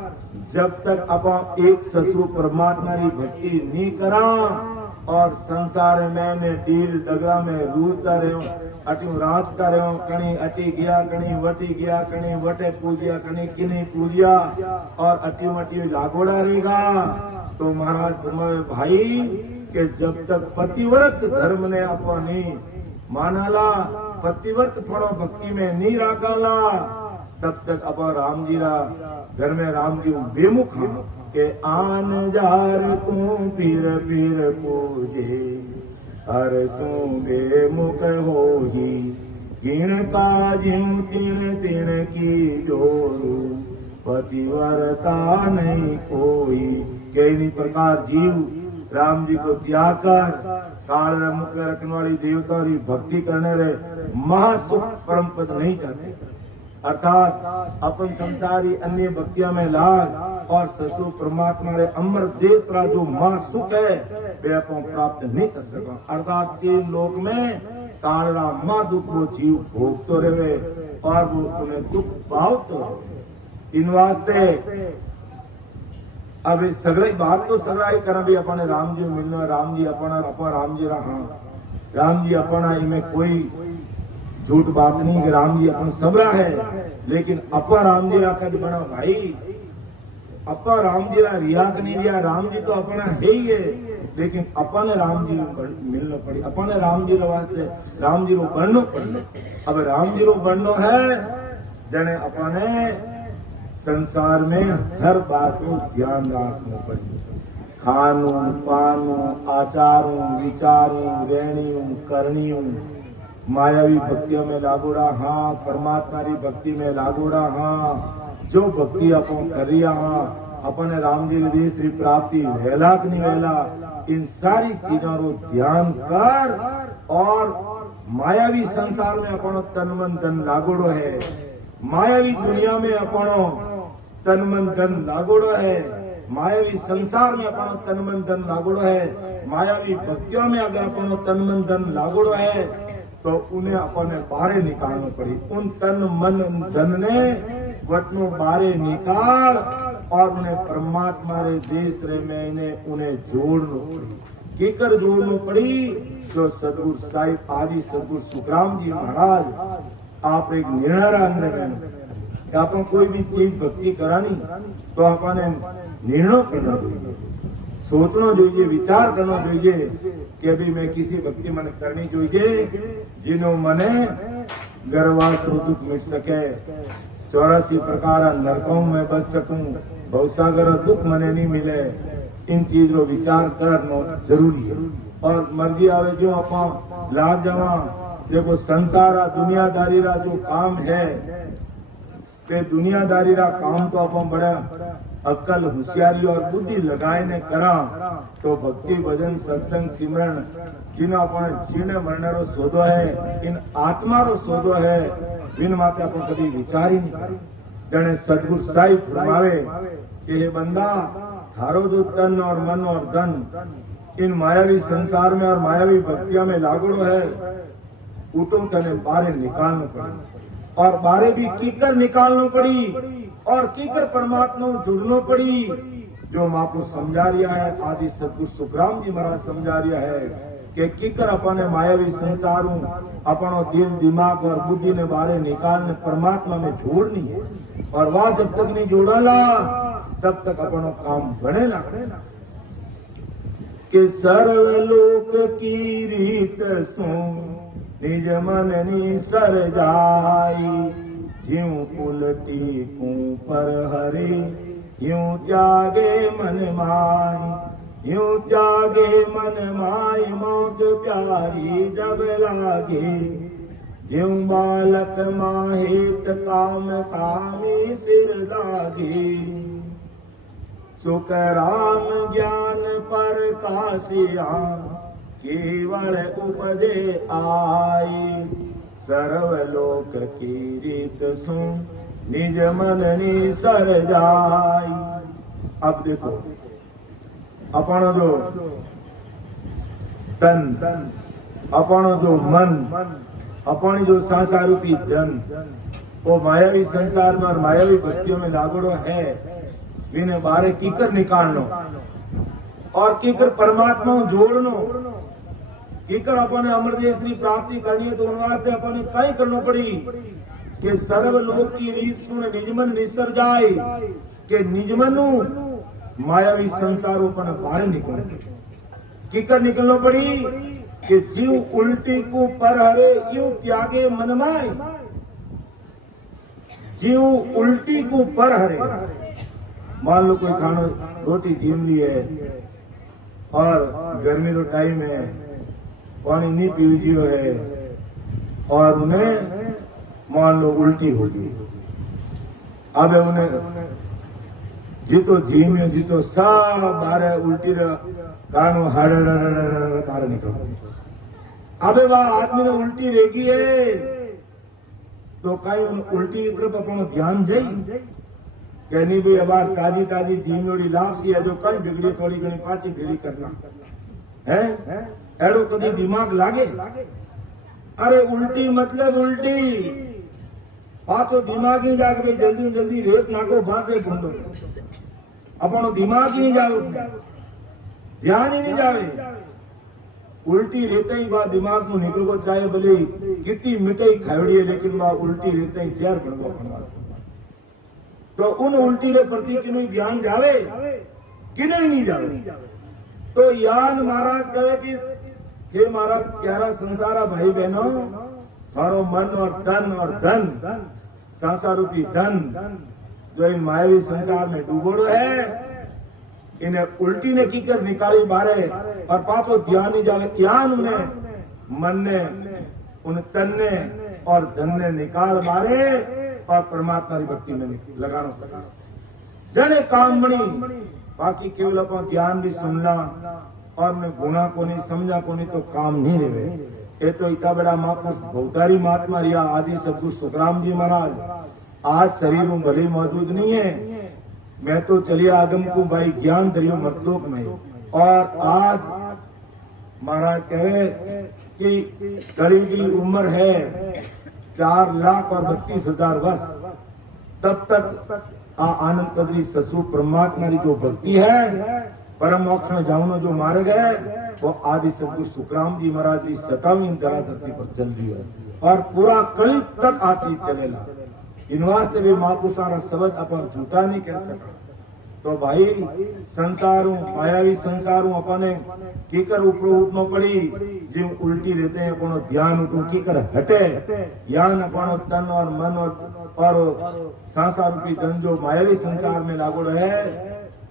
जब तक अपन एक ससुर परमात्मा की भक्ति नहीं करा और संसार में ने डील डगरा में रूलता रहो, अटी राजता रहो, कणी अटी गया, कणी वटी गया, कणी वटे पूजिया, कणी किनी पूजिया और अटी लागोड़ा रहेगा। तो महाराज भाई के जब तक पतिव्रत धर्म ने अपनी मानाला, पतिव्रत फणो भक्ति में नहीं राखाला, तब तक अपन राम जी रा घर में राम जी बेमुख के आन जार को फिर पूजे, हर सूंगे मुख होही, गिण का ज्यों तिण तिण की जोरू, पतिव्रता नहीं कोई। कई प्रकार जीव राम जी को त्याग कर काल मुख में रखने वाली देवताओं की भक्ति करने रहे महासुख परम पद नहीं चाहते। अर्थात अपन संसारी अन्य भक्तियों में लाग और ससुर परमात्मा रे अमर देश रा जो मां सुख है वे अपन प्राप्त नहीं कर सका। अर्थात तीन लोक में कालरा मां दुख वो जीव भोगतो रहे और वो उन्हें दुख पावतो। इन वास्ते अब सगळे बात तो सगळा ही करा भी अपने राम जी मिलना, राम जी अपना अपन राम जी रहा, राम जी अपना इनमें कोई झूठ बात नहीं कि राम जी अपन सबरा है, लेकिन अपा राम जी रा कद बना भाई, अपा राम जी रा रिया नहीं रिया, राम जी तो अपना है ही है, लेकिन अपन राम जी मिलना पड़ी, अपन राम जी वास्ते राम जी रो बनना पड़ी। अब राम जी रो बनना है जने अपने संसार में हर बात को ध्यान रखना पड़ी। खानू पानू आचारों विचारों रहनियों करनियों मायावी भक्तियों में लागोड़ा हाँ, परमात्मा की भक्ति में लागोड़ा हाँ, जो भक्ति अपन कर रिया हाँ, अपने राम जी के श्री प्राप्ति वेला कि नहीं वेला, इन सारी चीजों को ध्यान कर और मायावी संसार में अपनो तन मन धन लागोड़ो है, मायावी दुनिया में अपनो तन मन धन लागोड़ो है, मायावी संसार में अपनो तन मन धन लागोड़ो है, मायावी भक्तियों में अगर अपनो तन मन धन लागोड़ो है तो उन्हें अपने बारे निकालना पड़ी। उन तन मन धन ने वटनो बारे निकाल और उन्हें परमात्मा रे देश रे में इन्हें उन्हें जोड़ना पड़ी। केकर जोड़ना पड़ी? जो सदगुरु साहिब आदि सदगुरु सुखराम जी महाराज आप एक निर्णय રાખને કે આપણે કોઈ બી ચીજ ભક્તિ કરાની તો આપણને નિર્ણય કરવો જોઈએ, सोचना જોઈએ, विचार करना જોઈએ कि अभी मैं किसी भक्ति मन करनी જોઈએ जिनो मने गर्वास दुख मिट सके, 84 प्रकार नरकों में बच सकूं, भवसागर दुख मने नहीं मिले। इन चीज रो विचार करना जरूरी है। और मर्जी आवे जो अपा लाभ जमा देखो संसार दुनियादारी रा जो काम है ते दुनियादारी रा काम तो अपन बड़ा अक्ल होशियारी और बुद्धि लगाए ने करा तो भक्ति भजन सत्संग सिमरण जिन अपन जीने मरने रो सोदो है, इन आत्मा रो सोदो है, बिन माते अपन कभी विचार ही नहीं करे। जने सदगुरु साहिब फरमावे कि हे बंदा थारो जो तन और मन और धन इन मायावी संसार में और मायावी भक्तियों में लागड़ो है, उठो तने बारे निकालना पड़ी और बारे भी कीकर निकालना पड़ी और कीकर परमात्मा जुड़ना पड़ी। जो माँ को समझा रिया है आदि सतगुरु सुखराम जी महाराज समझा रिया है कि कीकर अपने मायावी संसार अपनो दिल दिमाग और बुद्धि ने बारे निकालने परमात्मा में जोड़नी है। और वह जब तक नहीं जोड़ला तब तक अपनो काम बने ना कि सर्वलोक की रीत सुन निज मन नी सर जाई, ज्यों उलटी को पर हरे यूं त्यागे मन माई, यूं त्यागे मन माई मोग प्यारी जब लागे, ज्यों बालक माहित काम कामी सिर लागे, सुख राम ज्ञान पर कासिया केवल उपजे आई, सर्वलोक की रीत सुन निज मन नी सर जाई। अब देखो अपन जो तन, अपन जो मन, अपन जो संसार रूपी धन वो मायावी संसार में और मायावी भक्तियों में लागड़ो है, इन्हें बारे कीकर निकालनो और कीकर परमात्मा जोड़नो, कीकर अपने अमरदेश की प्राप्ति करनी है तो उन वास्ते अपने कई करना पड़ी कि सर्वलोक की रीत सुन निजमन निस्तर जाए कि निजमनु मायावी संसारों पर बाहर निकल कीकर निकलना पड़ी कि जीव उल्टी को पर हरे यूं त्यागे मन माय, जीव उल्टी को पर हरे। मान लो कोई खाना रोटी जीम ली है और गर्मी रो टाइम है, पानी नहीं पीजियो है और उन्हें मान लो उल्टी हो गई, अब उन्हें जितो झीमियो जितो सब बारे उल्टी कानू हर निकल, अब वह आदमी ने उल्टी रेगी है तो कहीं उल्टी की तरफ अपना ध्यान जाई कि नहीं भाई अब ताजी ताजी झीमियोड़ी लापसी है जो कहीं बिगड़ी थोड़ी घनी पाची फेरी करना है, एड़ो कभी दिमाग लागे। अरे उल्टी मतलब उल्टी पातो दिमाग ही जाके भाई जल्दी जल्दी रेत नाको भासे ढूंढो, अपनो दिमाग ही नहीं जाओ, ध्यान ही नहीं जावे, उल्टी रहते ही बात दिमाग में निकल को चाहे भले कितनी मिठाई खावड़ी है लेकिन बात उल्टी रहते ही जहर बन गो। तो उन उल्टी के प्रति किन्हीं ध्यान जावे किन्हीं नहीं जावे। तो यान महाराज कहे कि हे मारा प्यारा संसारा भाई बहनों, थारो मन और तन और धन संसार रूपी धन जो इन मायावी संसार में डूबोड़ो है, इन्हें उल्टी ने कीकर निकाली बारे और पापो ध्यान नहीं जावे, यान उन्हें मन ने उन तन ने और धन ने निकाल बारे और परमात्मा की भक्ति में लगानो जने काम बनी। बाकी केवल अपन ज्ञान भी सुनला और मैं गुना को नहीं समझा को नहीं तो काम नहीं लेवे। ये तो इतना बड़ा महापुरुष भवतारी महात्मा रिया आदि सदगुरु सुखराम जी महाराज आज शरीर में भले मौजूद नहीं है, मैं तो चलिए आगम को भाई ज्ञान दरियो मतलोक में। और आज महाराज कहे कि करीब की उम्र है 4,32,000 वर्ष, तब तक आनंद कदरी ससुर परमात्मा की जो भक्ति है परम मोक्ष में जाऊनो जो मार्ग है वो आदि सदगुरु सुखराम जी महाराज की 27वीं धरा धरती पर चल रही है और पूरा कलयुग तक आ चीज चलेला। इन वास्ते भी महापुरुषा शब्द अपन झूठा नहीं कह सकता। तो भाई संसारू मायावी संसारू अपने कीकर ऊपर उठनो पड़ी जो उल्टी रहते हैं अपनो ध्यान उठो कीकर हटे ज्ञान अपनो तन और मन और संसार की धन जो मायावी संसार में लागू है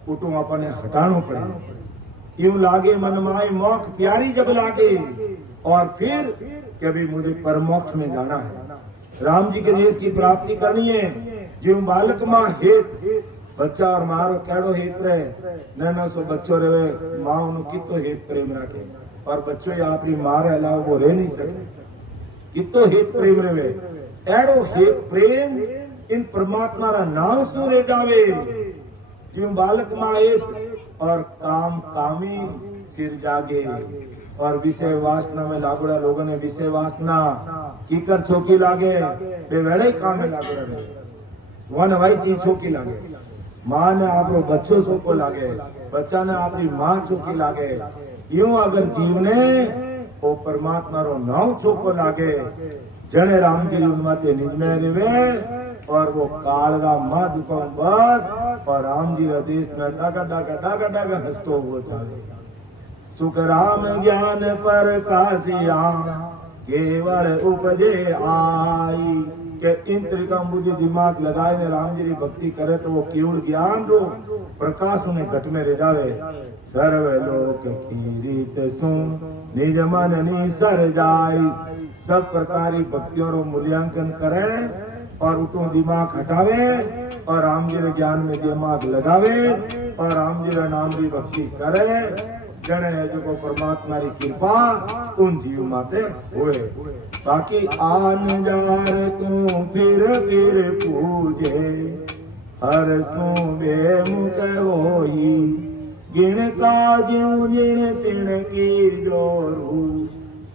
उठो अपने हटानो पड़े। यूं लागे मन माय मोक्ष प्यारी जब लागे और फिर कभी मुझे परमोक्ष में जाना है, राम जी के देश की प्राप्ति करनी है। जो बालक माँ हेत बच्चा और मारो केड़ो हेत रहे नैनो सो बच्चो रहे माँ उन्हों कितो हेत प्रेम रखे और बच्चों या अपनी माँ रहे अलावा वो रह नहीं सकते कितो हेत प्रेम रहे एड़ो हेत प्रेम इन परमात्मा रा नाम सु रह जावे। जो बालक माँ हेत और काम कामी सिर जागे और विषय वासना में लागुड़ा लोगों ने विषय वासना कीकर छोकी लागे वे वेड़े काम में लागुड़ा रहे वन वाई चीज छोकी लागे माँ ने आपरो बच्चो छोको लागे बच्चा ने अपनी माँ छोकी लागे। यूं अगर जीव ने वो परमात्मा रो नाम छोको लागे जने राम जी उनमाते निज में रेवे और वो कालगा माँ दुखो बस और राम जी देश में डागा डागा डागा डागा हंसतो हो जाए। सुख राम ज्ञान पर कासिया केवल उपजे आई के इंद्र का मुझे दिमाग लगाए ने राम जी की भक्ति करे तो वो केवल ज्ञान रो प्रकाश उन्हें घट में रह जावे। सर्व लोक की रीत सुन निज मन नी सर जाई सब प्रकार की भक्तियों रो मूल्यांकन करे और उठो दिमाग हटावे और राम जी रे ज्ञान में दिमाग लगावे और राम जी रे नाम की भक्ति करे जने जो परमात्मा की कृपा उन जीव माते होए। बाकी आन जार तू फिर पूजे हर सो बेमुख होई गिण का जीव जिण तिण की जोरू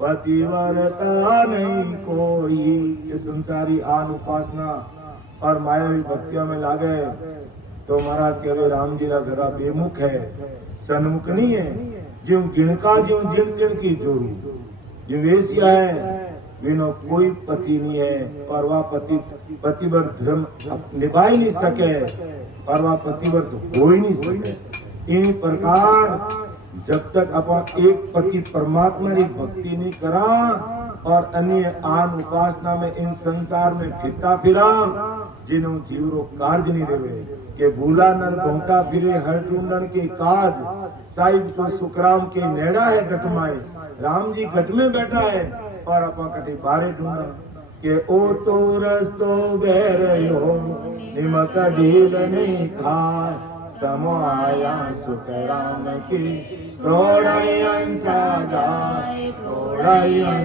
पतिव्रता नहीं कोई। ये संसारी आन उपासना और मायावी भक्तियों में लागे तो महाराज कहे राम जी का घरा बेमुख है सन्मुख नहीं है। जो गिणका जो जिन तिण की जोरू जो वेश्या है विनो कोई पति नहीं है और वह पतिव्रत धर्म निभा ही नहीं सके और वह पतिव्रत हो ही नहीं सके। इन प्रकार जब तक अपन एक पति परमात्मा की भक्ति नहीं करा और अन्य आन उपासना में इन संसार में फिरता फिरा जिन्हों जीवरो कार्य नहीं रहे के भूला नर घूमता फिरे हर ढूंढन के काज साहिब तो सुखराम के नेड़ा है घटमाए राम जी घट में बैठा है और अपन कटे बारे ढूंढा के ओ तो रस्तो बेरयो निमक ढील नहीं खाए समाया सुखराम की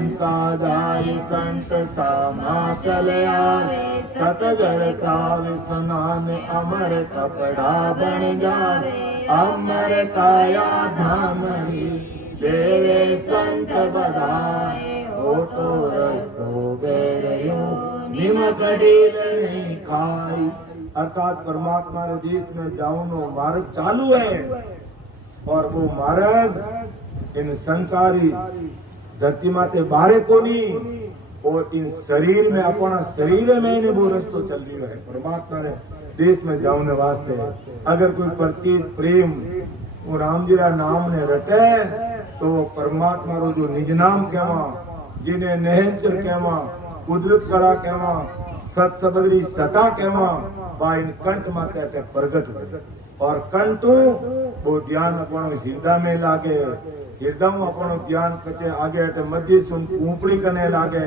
सादाय संत सामा चले आवे सतजड़ काव स्नान अमर कपड़ा बन जावे अमर काया धामरी देवे संत बधाए ओ तो रस्तो बेरयो निमक ढील नहीं खाई। अर्थात परमात्मा के देश में जाऊनो मार्ग चालू है और वो मार्ग इन संसारी धरती माते बारे को नहीं और इन शरीर में अपना शरीर में ही वो रस्तो चल रही है परमात्मा ने देश में जाने वास्ते। अगर कोई प्रति प्रेम वो राम जी रा नाम ने रटे तो वो परमात्मा रो जो निज नाम कहवा जिन्हें नेहचर कहवा कुदरत करा कहवा सत सबदरी सता कहवा पाइन कंठ माते के प्रगट और कंठ वो ध्यान अपनो हृदय में लागे हृदय अपनो ध्यान कचे आगे अटे मध्य सुन कूपड़ी कने लागे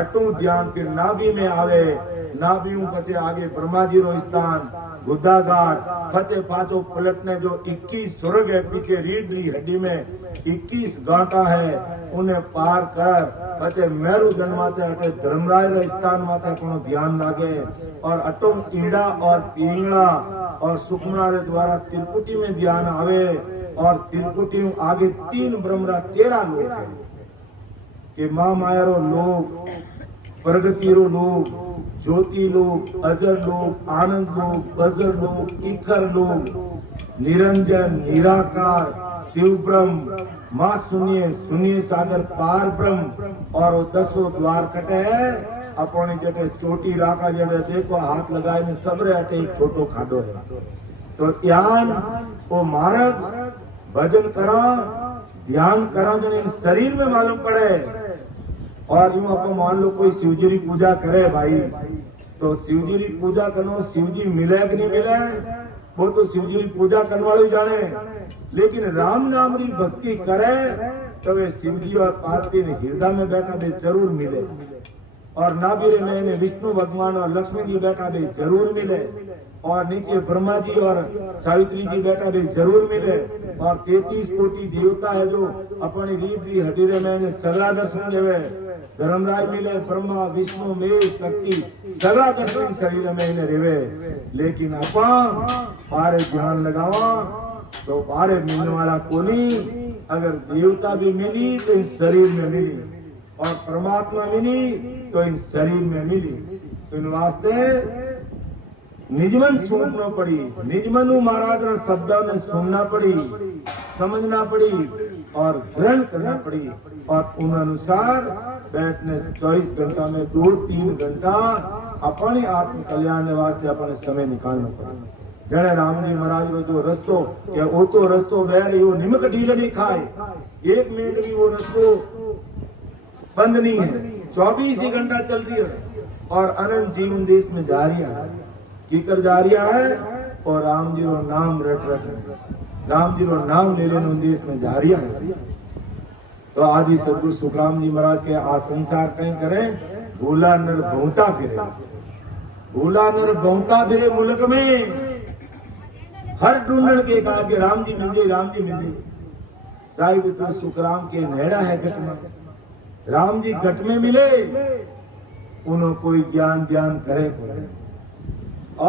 अटू ध्यान फिर नाभि में आवे नाभियों कचे आगे ब्रह्मा जी रो स्थान गुद्दा घाट फचे पांचों पलटने जो 21 स्वर्ग है पीछे रीढ़ की हड्डी में 21 गांठा है उन्हें पार कर फचे मेरु जन्माते अटे धर्मराय रे स्थान माते अपनो ध्यान लागे और अटो ईड़ा और पीड़ा और सुखमना रे द्वारा त्रिकुटी में ध्यान आवे और त्रिकुटी में आगे 3 ब्रह्मरा 13 लोग है कि माँ माया रो लोग प्रगति रो लोग ज्योति लोग अजर लोग आनंद लोग बजर लोग इखर लोग निरंजन निराकार शिव ब्रह्म माँ शून्य शून्य सागर पार ब्रह्म और वो 10 द्वार कटे है अपनी जटे चोटी राखा जटे देखो हाथ लगाए ने सबरे अटे एक छोटो खाडो है तो यान वो मार्ग भजन करा ध्यान करा जो इन शरीर में मालूम पड़े और यूं अपन मान लो कोई शिवजी की पूजा करे भाई तो शिवजी की पूजा करो शिवजी मिले कि नहीं मिले वो तो शिवजी की पूजा करने वाले जाने लेकिन राम नाम की भक्ति करे तो वे शिवजी और पार्वती ने हृदय में बैठा भी जरूर मिले और नाभिरे में विष्णु भगवान और लक्ष्मी जी बैठा भी जरूर मिले और नीचे ब्रह्मा जी और सावित्री जी बैठा भी जरूर मिले और 33 कोटि देवता है जो अपनी रीप री हटीरे में सगला दर्शन देवे धर्मराज मिले ब्रह्मा विष्णु मेघ शक्ति सगला दर्शन शरीर में इन्हें रेवे लेकिन अपा पारे ध्यान लगावा तो पारे मिलने वाला कोनी अगर देवता भी मिली तो इस शरीर में मिली और परमात्मा मिली तो इन शरीर में मिली तो इन वास्ते निजमन सुनना पड़ी निजमन महाराज ने शब्दों ने सुनना पड़ी समझना पड़ी और ग्रहण करना पड़ी और उन अनुसार बैठने 24 घंटा में 2-3 घंटा अपने आत्म कल्याण वास्ते अपने समय निकालना पड़ा जड़े राम जी महाराज रो जो रस्तो या वो तो रस्तो बैर वो निमक ढीले नहीं खाए 1 मिनट भी वो रस्तो बंद नहीं है 24 ही घंटा चल रही है और अनंत जीवन देश में जा रही है कीकर जा रहा है और राम जी रो नाम रट राम जी रो नाम ले लेने देश में जा रहा है तो आदि सदगुरु सुखराम जी महाराज के आ संसार कहीं करे भूला नर बहुता फिरे मुल्क में हर ढूंढन के कहा कि राम जी मिल जाए साहिब तो सुखराम के नेड़ा है घट में राम जी घट में मिले उन्होंने कोई ज्ञान करे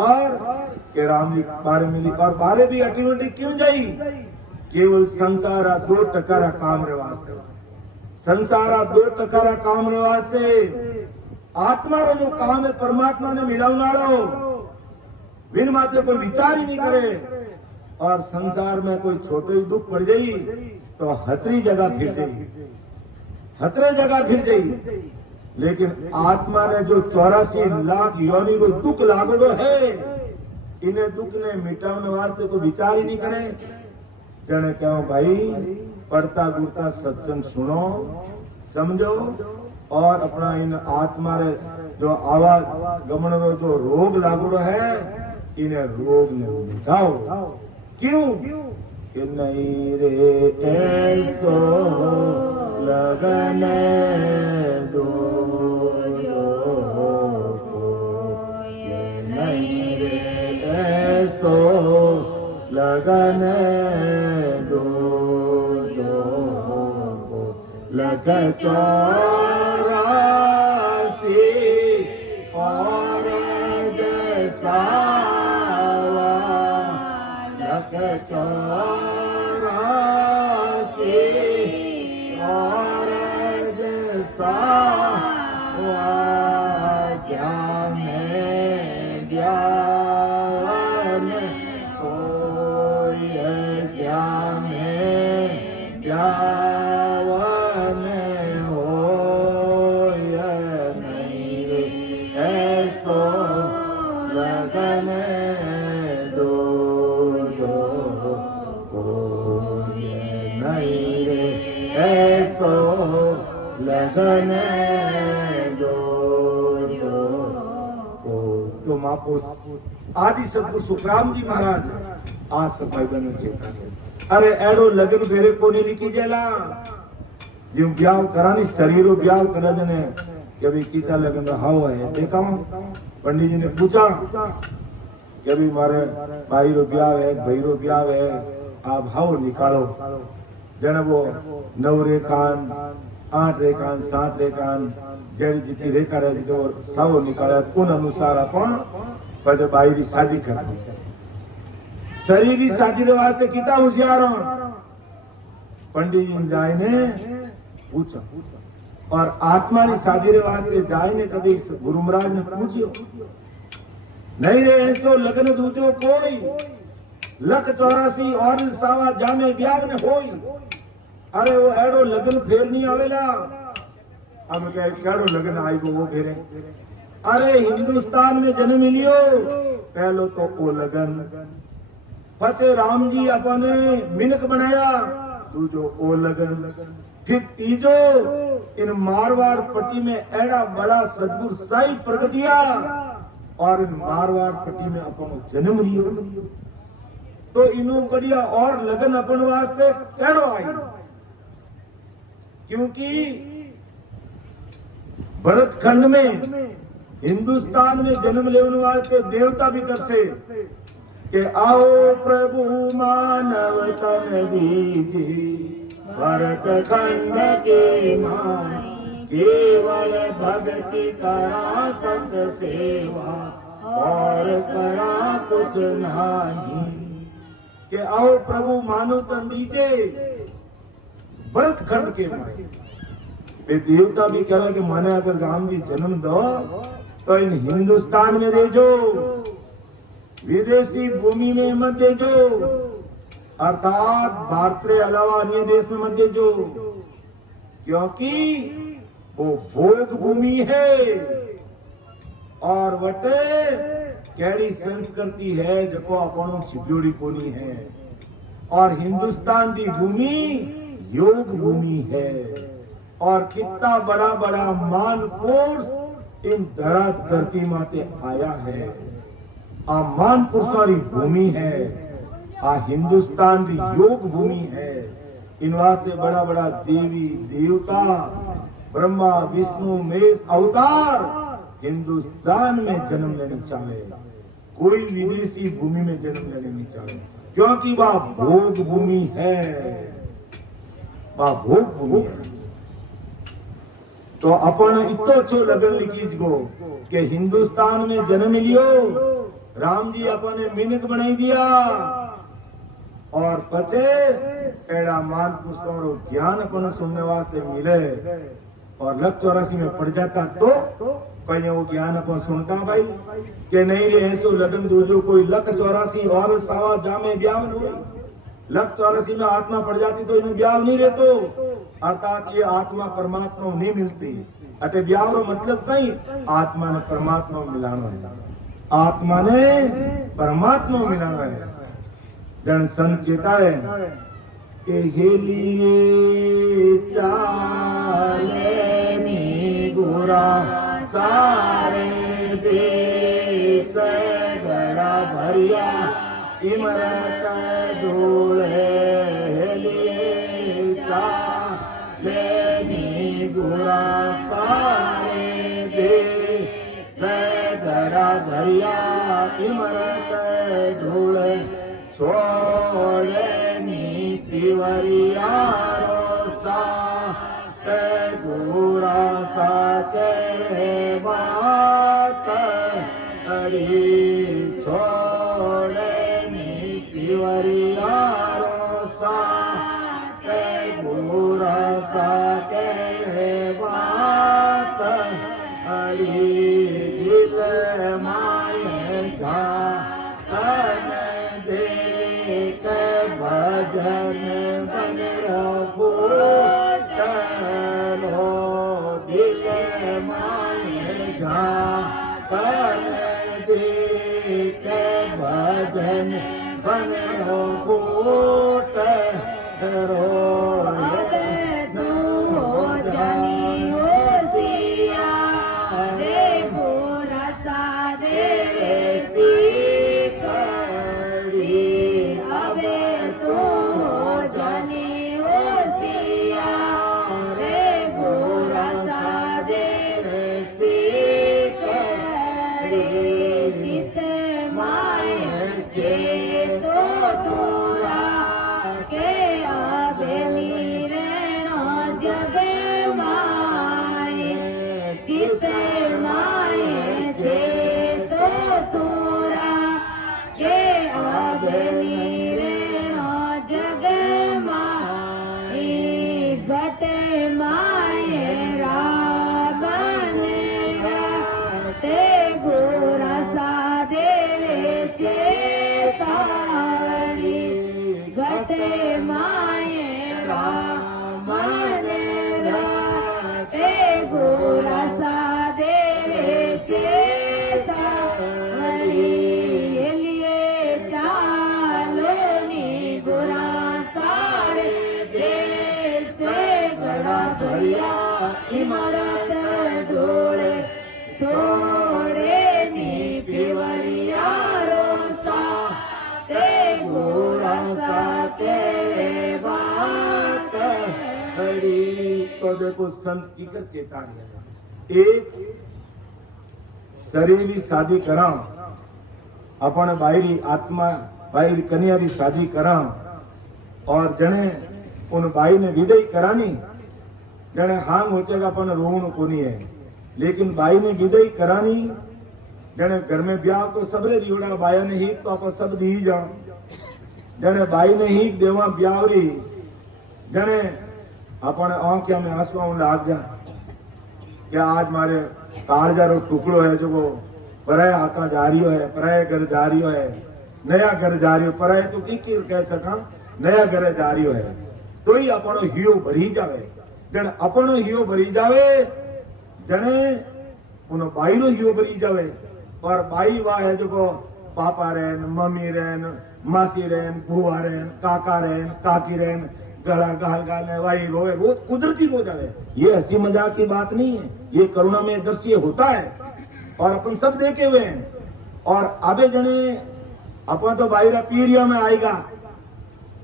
और के राम जी बारे मिली और बारे भी अटीवटी क्यों जाई केवल संसारा 2% काम रे वास्ते संसारा 2% काम रे वास्ते आत्मा रो जो काम है परमात्मा ने मिलावना लो बिन मात्र कोई विचार ही नहीं करे और संसार में कोई छोटे ही दुख पड़ जाई तो हतरी जगह फिर जाई लेकिन आत्मा ने जो 84 लाख योनि को दुख लागो है इन्हें दुख ने मिटाने वास्ते को विचार ही नहीं करे जने कहो भाई पढ़ता गुरता सत्संग सुनो समझो और अपना इन आत्मा रे जो आवाज गमन रो जो रोग लागो है इन्हें रोग ने मिटाओ क्यों कि नहीं रे ऐसो लगन दो नहीं रे ऐसो लगन दो लग 84 और दसावा लग 84 और दसावा क्या में ज्ञान कोई क्या में ज्ञान हो नहीं रे ऐसो लगन दो नहीं रे ऐसो लगन दो तो मापुस आदि सदगुरु सुखराम जी महाराज आ समय बनो चेता अरे एडो लगन फेरे कोनी लिखी जेला जिम ब्याह करानी शरीरो ब्याह करा जने कि अभी कीता लगन हाव है देखा पंडित जी ने पूछा कि अभी मारे भाई रो ब्याह है भाई रो ब्याह है आप हाव निकालो जने वो 9 रेखान 8 रेखान 7 रेखान जड़ी जितनी रेखा रहे जो सावो निकाले उन अनुसार अपन पर भाई की शादी करनी शरीर की शादी रे वास्ते कितना होशियार हो पंडित जी जाए ने पूछा और आत्मा की शादी रे वास्ते जाए ने कभी गुरु महाराज ने पूछियो नहीं रे ऐसो लगन दूजो कोई लख 84 और सावा जामे ब्याह ने होई। अरे वो एड़ो लगन फेर नहीं आवेला। हम कहे केड़ो लगन आई वो फेरे। अरे हिंदुस्तान में जन्म लियो पहलो तो ओ लगन, पछे राम जी अपने मिनक बनाया दूजो ओ लगन, फिर तीजो इन मारवाड़ पट्टी में एड़ा बड़ा सदगुरु साई प्रगटिया और इन मारवाड़ पट्टी में अपन जन्म लियो तो इनो बढ़िया और लगन अपन वास्ते केड़ो आई। क्योंकि भरत खंड में हिंदुस्तान में जन्म लेने वास्ते देवता भी तरसे कि आओ प्रभु मानव तन दीजिए भरत खंड के माय, केवल भक्ति करा संत सेवा और करा कुछ नहीं। कि आओ प्रभु मानव तन दीजिए भरत खंड के माय। देवता भी कह रहा कि माने अगर राम जी जन्म दो तो इन हिंदुस्तान में दे जो, विदेशी भूमि में मत दे जो, अर्थात भारत के अलावा अन्य देश में मत दे जो, क्योंकि वो भोग भूमि है और वटे कैडी संस्कृति है जो अपनों छिप्योड़ी कोनी है। और हिंदुस्तान की भूमि योग भूमि है और कितना बड़ा बड़ा मान पुरुष इन धरा धरती माते आया है। आ मान पुरुषारी भूमि है, आ हिंदुस्तान की योग भूमि है। इन वास्ते बड़ा बड़ा देवी देवता ब्रह्मा विष्णु महेश अवतार हिंदुस्तान में जन्म लेने चाहे, कोई विदेशी भूमि में जन्म लेने नहीं चाहे, क्योंकि वह भोग भूमि है, वह भोग भूमि है। तो अपन इतो अच्छो लगन लिखीज गो कि हिंदुस्तान में जन्म लियो, राम जी अपने मिनक बनाई दिया और पचे एड़ा मान पुरुषों ज्ञान अपन सुनने वास्ते मिले और लख 84 में पड़ जाता तो कहीं वो ज्ञान अपन सुनता भाई कि नहीं रे ऐसो लगन दूजो कोई लख 84 और सावा जामे ब्याह न हुई। लख 84 में आत्मा पड़ जाती तो इन्हें ब्याह नहीं रहतो, अर्थात ये आत्मा परमात्मा नहीं मिलती। अटे ब्याह रो मतलब कहीं आत्मा ने परमात्मा मिलाना है, आत्मा ने परमात्मा मिलाना है। जन संत कहता है कि हेलिए चाले नी गुरा सारे देश गड़ा भरिया इमरत ढोले हेलिए चाले नी गुरा सारे देश गड़ा भरिया इमरत ढोले छोड़े नी पिवरिया रोसा ते गुरा सा के बात अड़ी छोड़े नी पिवरिया रोसा ते गुरा सा के बात अड़ी दिल माए जा भजन बनो फूटलो दिल माए जा कर देख भजन बनो फूटलो गोरा सा दे से तारी घड़ा भरिया इमरत ढोले छोड़े नी पिवरिया रोसा ते गोरा सा ते बात खड़ी। तो देखो संत की कर चेतावनी है। एक शरीर की शादी करा, अपन बाहरी आत्मा बाहरी कन्या की शादी करा, और जने उन भाई ने विदाई करानी, जने हांग होचेगा अपन रोण कोनी है, लेकिन भाई ने विदाई करानी, जने घर में ब्याह तो सबरे रिवड़ा बाया ने ही तो आप सब दी जा, जने भाई ने ही देवा ब्यावरी, जने अपन आंखों में आंसू लाग जा क्या आज मारे कालजारो टुकड़ो है जो वो पराए हाथा जा रही है, पराए घर जा रही है, नया घर जा रही हो, पराए तो की कह सका नया घर जा रही है, तो ही अपनो हियो भरी जावे। जन अपनो हियो भरी जावे, जने उन भाई रो हियो भरी जावे। और भाई वाह है जो को पापा रहन, मम्मी रहन, मासी रहन, बुआ रहन, काका रहन, काकी रहन, गला गाल गाल भाई रोए, रोज कुदरती रो जावे। ये हंसी मजाक की बात नहीं है, ये करुणा में दृश्य होता है और अपन सब देखे हुए हैं। और आबे जने अपन तो बाहर पीरिया में आएगा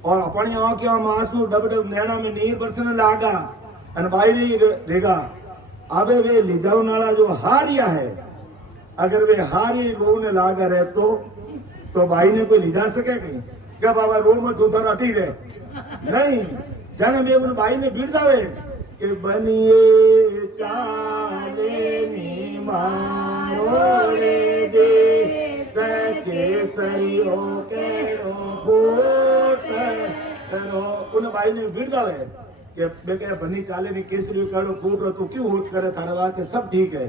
और अपनी आंखों में आंसू डब डब नैना में नीर बरसने लागा और बाहरी रहेगा। आबे वे ले जाओ नाला जो हारिया है, अगर वे हारी रोने लागा रहे तो भाई ने कोई ले जा सके कहीं क्या बाबा रो मत उधर अटी रहे नहीं। जाने में उन भाई ने भीड़ दावे कि बनिए चाले नी मारोड़े दे सके सरियो केड़ो फूट करो। उन भाई ने भीड़ दावे कि बेके बनी चाले नी केसरी केड़ो फूट रो, तू क्यों होच करे, थारे वास्ते सब ठीक है।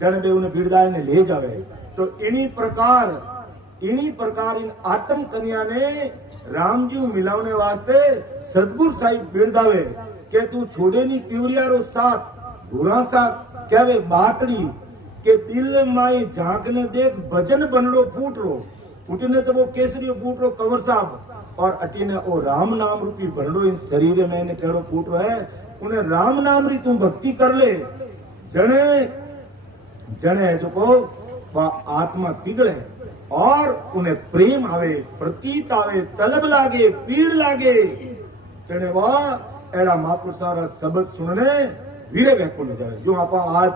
जाने में उन्हें भीड़ दावे ने ले जावे। तो इन्हीं प्रकार इन आत्म कन्या ने राम जी मिलावने वास्ते सदगुरु साहिब बिरदावे के तू छोड़े नी पिवरिया रो साथ घुरा सा क्या वे बातड़ी के दिल माई झांकने देख भजन बनड़ो फूट रो, उठने तो वो केसरी फूट रो कंवर साहब और अटीने ओ राम नाम रूपी भरड़ो इन शरीर में ने केड़ो फूट रो है। उन्हें राम नाम री तू भक्ति कर ले, जने जो को आत्मा पिघले और उन्हें प्रेम आवे, प्रतीत आवे, तलब लागे, पीड़ लागे। तेने वाह एड़ा महापुरुषा रा शब्द सुनने वीरे व्याकुल हो जाए। जो आप आज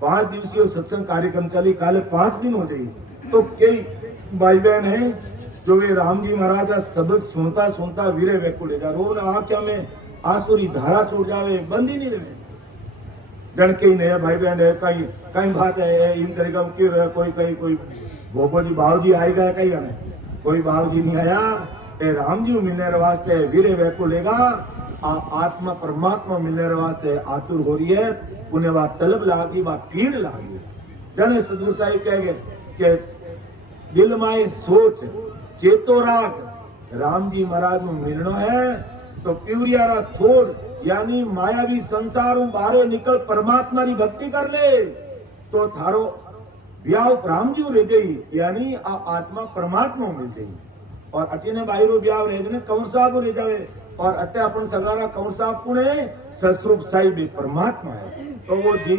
पांच दिवसीय सत्संग कार्यक्रम चली, काले 5 दिन हो जाए, तो कई भाई बहन है जो वे राम जी महाराज का शब्द सुनता सुनता वीरे व्याकुल हो जाए, रोज आंखों में आंसू री धारा छूट जावे, बंद ही नहीं रहे। जन कई नया भाई बहन है, कई बात है इन तरीका क्यों रहे, कोई गोपो जी बाबू जी आई गए, कहीं हमें कोई बाबू जी नहीं आया। ए राम जी मिलने वास्ते वीरे व्याकुल लेगा, आत्मा परमात्मा मिलने वास्ते आतुर हो रही है। उन्हें वह तलब लागी, वह पीड़ लागी। जने सदगुरु साहिब कहेंगे कि दिल माए सोच चेतो राग राम जी महाराज में मिलनो है तो पिवरिया रा छोड़ यानी मायावी संसार बाहर निकल परमात्मा री भक्ति कर ले तो थारो ब्याह राम जी रह जाई, यानी आत्मा परमात्मा मिल जाई। और अटे ने बाहरो ब्याह रह जने कंवर साहब रह जावे और अटे अपन सगारा कंवर साहब कुण है, ससुर साहिब परमात्मा है। तो वो जी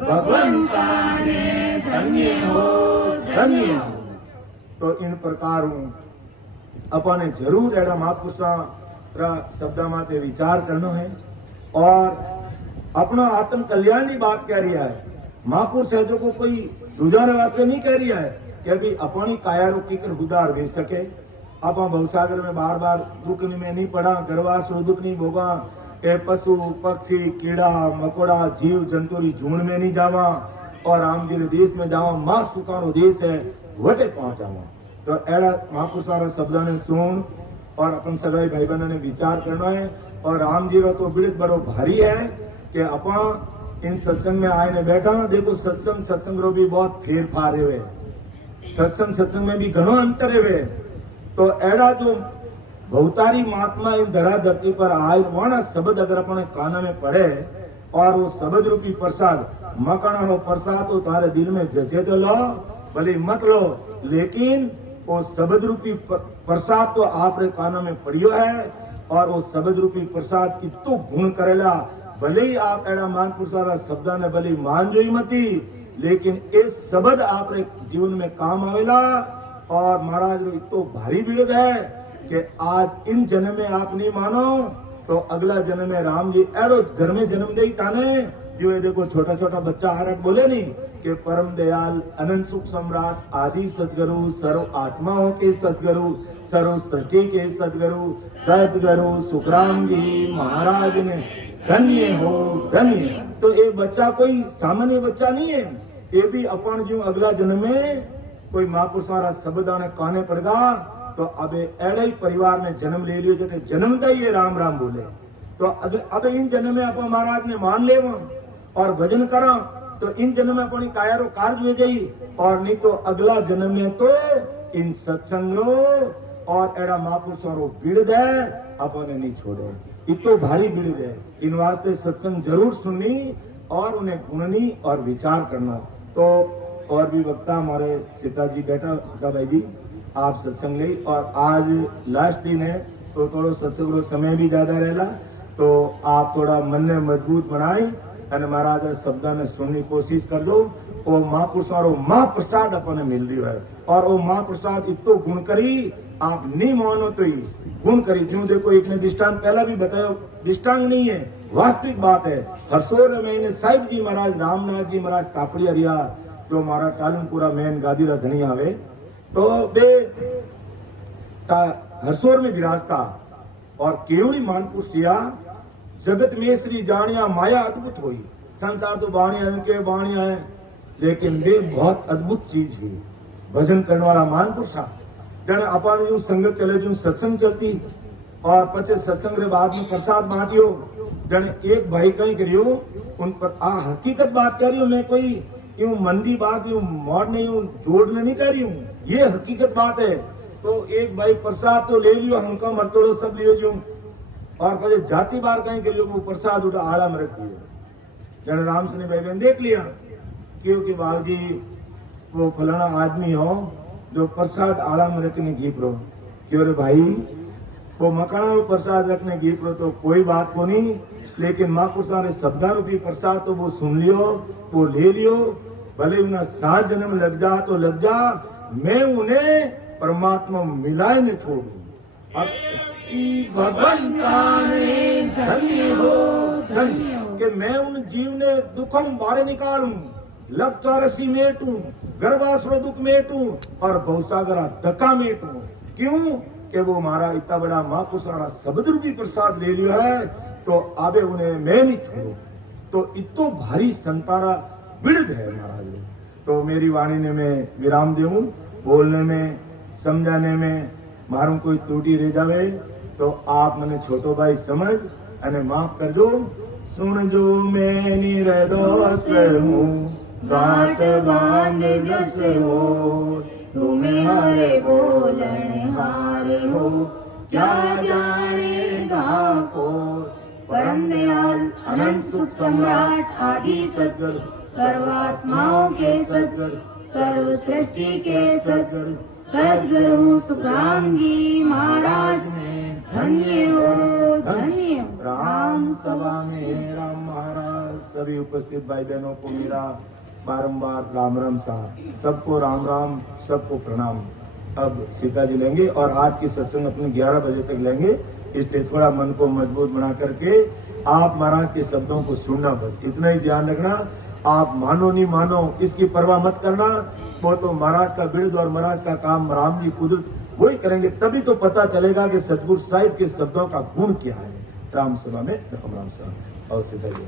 भगवंता ने धन्य हो धन्य हो। तो इन प्रकार अपने जरूर एड़ा महापुरुषा रा शब्द माते विचार करना है और अपना आत्म कल्याण की बात कह रही है। महापुरुष है जो को कोई दूजा वास्ते नहीं कह रही है कि अभी अपनी काया रोकी कर उदार भेज सके। आप भवसागर में बार बार दुख में नहीं पड़ा, गर्वास दुख नहीं भोगा, ए पशु पक्षी कीड़ा मकोड़ा जीव जंतु री झुंड में नहीं जावा और राम जी देश में जावा, मां सुखानो देश है वटे पहुंचावा। तो एड़ा महापुरुष वाला शब्द ने सुन और अपन सगाई भाई बहनों ने विचार करना है। और राम जी रो तो बिड़त बड़ो भारी है कि अपन इन सत्संग में आए ने बैठा। देखो सत्संग रो भी बहुत फेर फार है, सत्संग में भी घणो अंतर है। तो एड़ा जो भवतारी महात्मा इन धरा धरती पर आए वाणा शब्द अगर अपने कान में पड़े और वो शब्द रूपी प्रसाद मकाना रो प्रसाद तो तारे दिल में जचे तो लो भले मत लो, लेकिन वो शब्द रूपी प्रसाद तो आपरे कानों में पड़ियो है और वो शब्द रूपी प्रसाद इतो गुण करेला भले ही आप एड़ा महापुरुष रा शब्द ने भले मान जोई मती लेकिन ये शब्द आपरे जीवन में काम आवेला और महाराज रो इतो भारी विरोध है कि आज इन जन्म में आप नहीं मानो तो अगला जन्म में राम जी एड़ो घर में जन्म दे ताने जो ये देखो छोटा छोटा बच्चा हरक बोले नहीं कि परम दयाल अनंत सुख सम्राट आदि सदगुरु सर्व आत्माओं के सदगुरु सर्व सृष्टि के सदगुरु सुखराम जी महाराज ने धन्य हो धन्य। तो ये बच्चा कोई सामान्य बच्चा नहीं है, ये भी अपन जो अगला जन्म में कोई महापुरुष वाला शब्द आने काने पड़ेगा तो अब एड़े ही परिवार में जन्म ले लियो जो जन्मता ही ये राम राम बोले तो अब इन जन्म में अपन महाराज ने मान ले और भजन करा तो इन जन्म में अपनी काया रो कार्य हुए जाई और नहीं तो अगला जन्म में तो इन सत्संग रो और एड़ा महापुरुषों रो बिड़द है अपन नहीं छोड़े इतो भारी बिड़द है। इन वास्ते सत्संग जरूर सुननी और उन्हें गुणनी और विचार करना। तो और भी वक्ता हमारे सीता जी बैठा, सीता भाई जी आप सत्संग ले और आज लास्ट दिन है तो थोड़ा सत्संग रो समय भी ज्यादा रहेला तो आप थोड़ा मन ने मजबूत बनाए અને મહારાજ શબ્દને સુનની કોશિશ કરજો ओ महापुरुष वारो महाप्रसाद अपने मिल रही है और वो महाप्रसाद इतो गुण करी आप नहीं मानो तो ही गुण करी क्यों देखो एक ने दृष्टांत पहला भी बताया दृष्टांत नहीं है वास्तविक बात है। हरसोर में साहिब जी महाराज रामनाथ जी महाराज तापड़ी हरिया जो मारा टालनपुरा मेन गादी रा धनी आवे तो बे हरसोर में विराजता और केवड़ी मानपुरुष किया जगत में श्री जानिया माया अद्भुत हुई संसार तो बाणिया के बाणिया है लेकिन वे बहुत अद्भुत चीज है। भजन करने वाला महापुरुष जने अपन जो संगत चले जो सत्संग चलती और पचे सत्संग रे बाद में प्रसाद बांटियो जने एक भाई कहीं करियो उन पर हकीकत बात कर रही हूँ मैं कोई यूं मंदी बात यूं मोड़ने यूं जोड़ने नहीं कर रही हूँ ये हकीकत बात है। तो एक भाई प्रसाद तो ले लियो हमका मरतोड़ो सब लियो जो और कहे जाति बार कहीं करियो वो प्रसाद उठा आड़ा में रख दियो जन राम सिंह भाई बहन देख लिया क्योंकि बाबू जी वो फलाना आदमी हो जो प्रसाद आड़ा में रखने घी प्रो क्यों रे भाई वो मकाना में प्रसाद रखने घी प्रो तो कोई बात को नहीं लेकिन महापुरुष ने शब्दा रूपी प्रसाद तो वो सुन लियो वो ले लियो भले उन्हें 7 जन्म लग जा तो लग जा मैं उन्हें परमात्मा मिलाए न छोड़ू धन्य हो धन्य कि मैं उन जीव ने दुखों बारे निकालूं लब चौरसी मेटूं गर्भासुर दुख मेटूं और भवसागरा धक्का मेटूं क्यों कि वो हमारा इतना बड़ा महापुरुष वाला शब्द रूपी प्रसाद ले लिया है तो आबे उन्हें मैं नहीं छोड़ू तो इतो भारी संतारा विड़द है महाराज। तो मेरी वाणी ने मैं विराम देऊं बोलने में समझाने में मारू कोई त्रुटि रह जावे तो आप मने छोटो भाई समझ अने माफ कर दो। सुन जो मैं निर्दोष हूँ गाट बांध जस हो तुम्हारे बोलने हारे हो क्या जानेगा को परम दयाल अनंत सुख सम्राट आदि सदगुरु सर्वात्माओं के सदगुरु सर्व सृष्टि के सदगुरु सुखराम जी महाराज में धन्य हो धन्य। राम सभा में राम महाराज सभी उपस्थित भाई बहनों को मेरा बारंबार राम राम साहब सबको राम राम सबको प्रणाम। अब सीता जी लेंगे और आज की सत्संग अपने 11 बजे तक लेंगे इसलिए थोड़ा मन को मजबूत बना करके आप महाराज के शब्दों को सुनना बस इतना ही ध्यान रखना। आप मानो नहीं मानो इसकी परवाह मत करना वो तो महाराज का बिरद और महाराज का काम राम जी कुदरत वही करेंगे तभी तो पता चलेगा कि सतगुरु साहिब के शब्दों का गुण क्या है। राम सभा में राम राम साहब और सीता जी।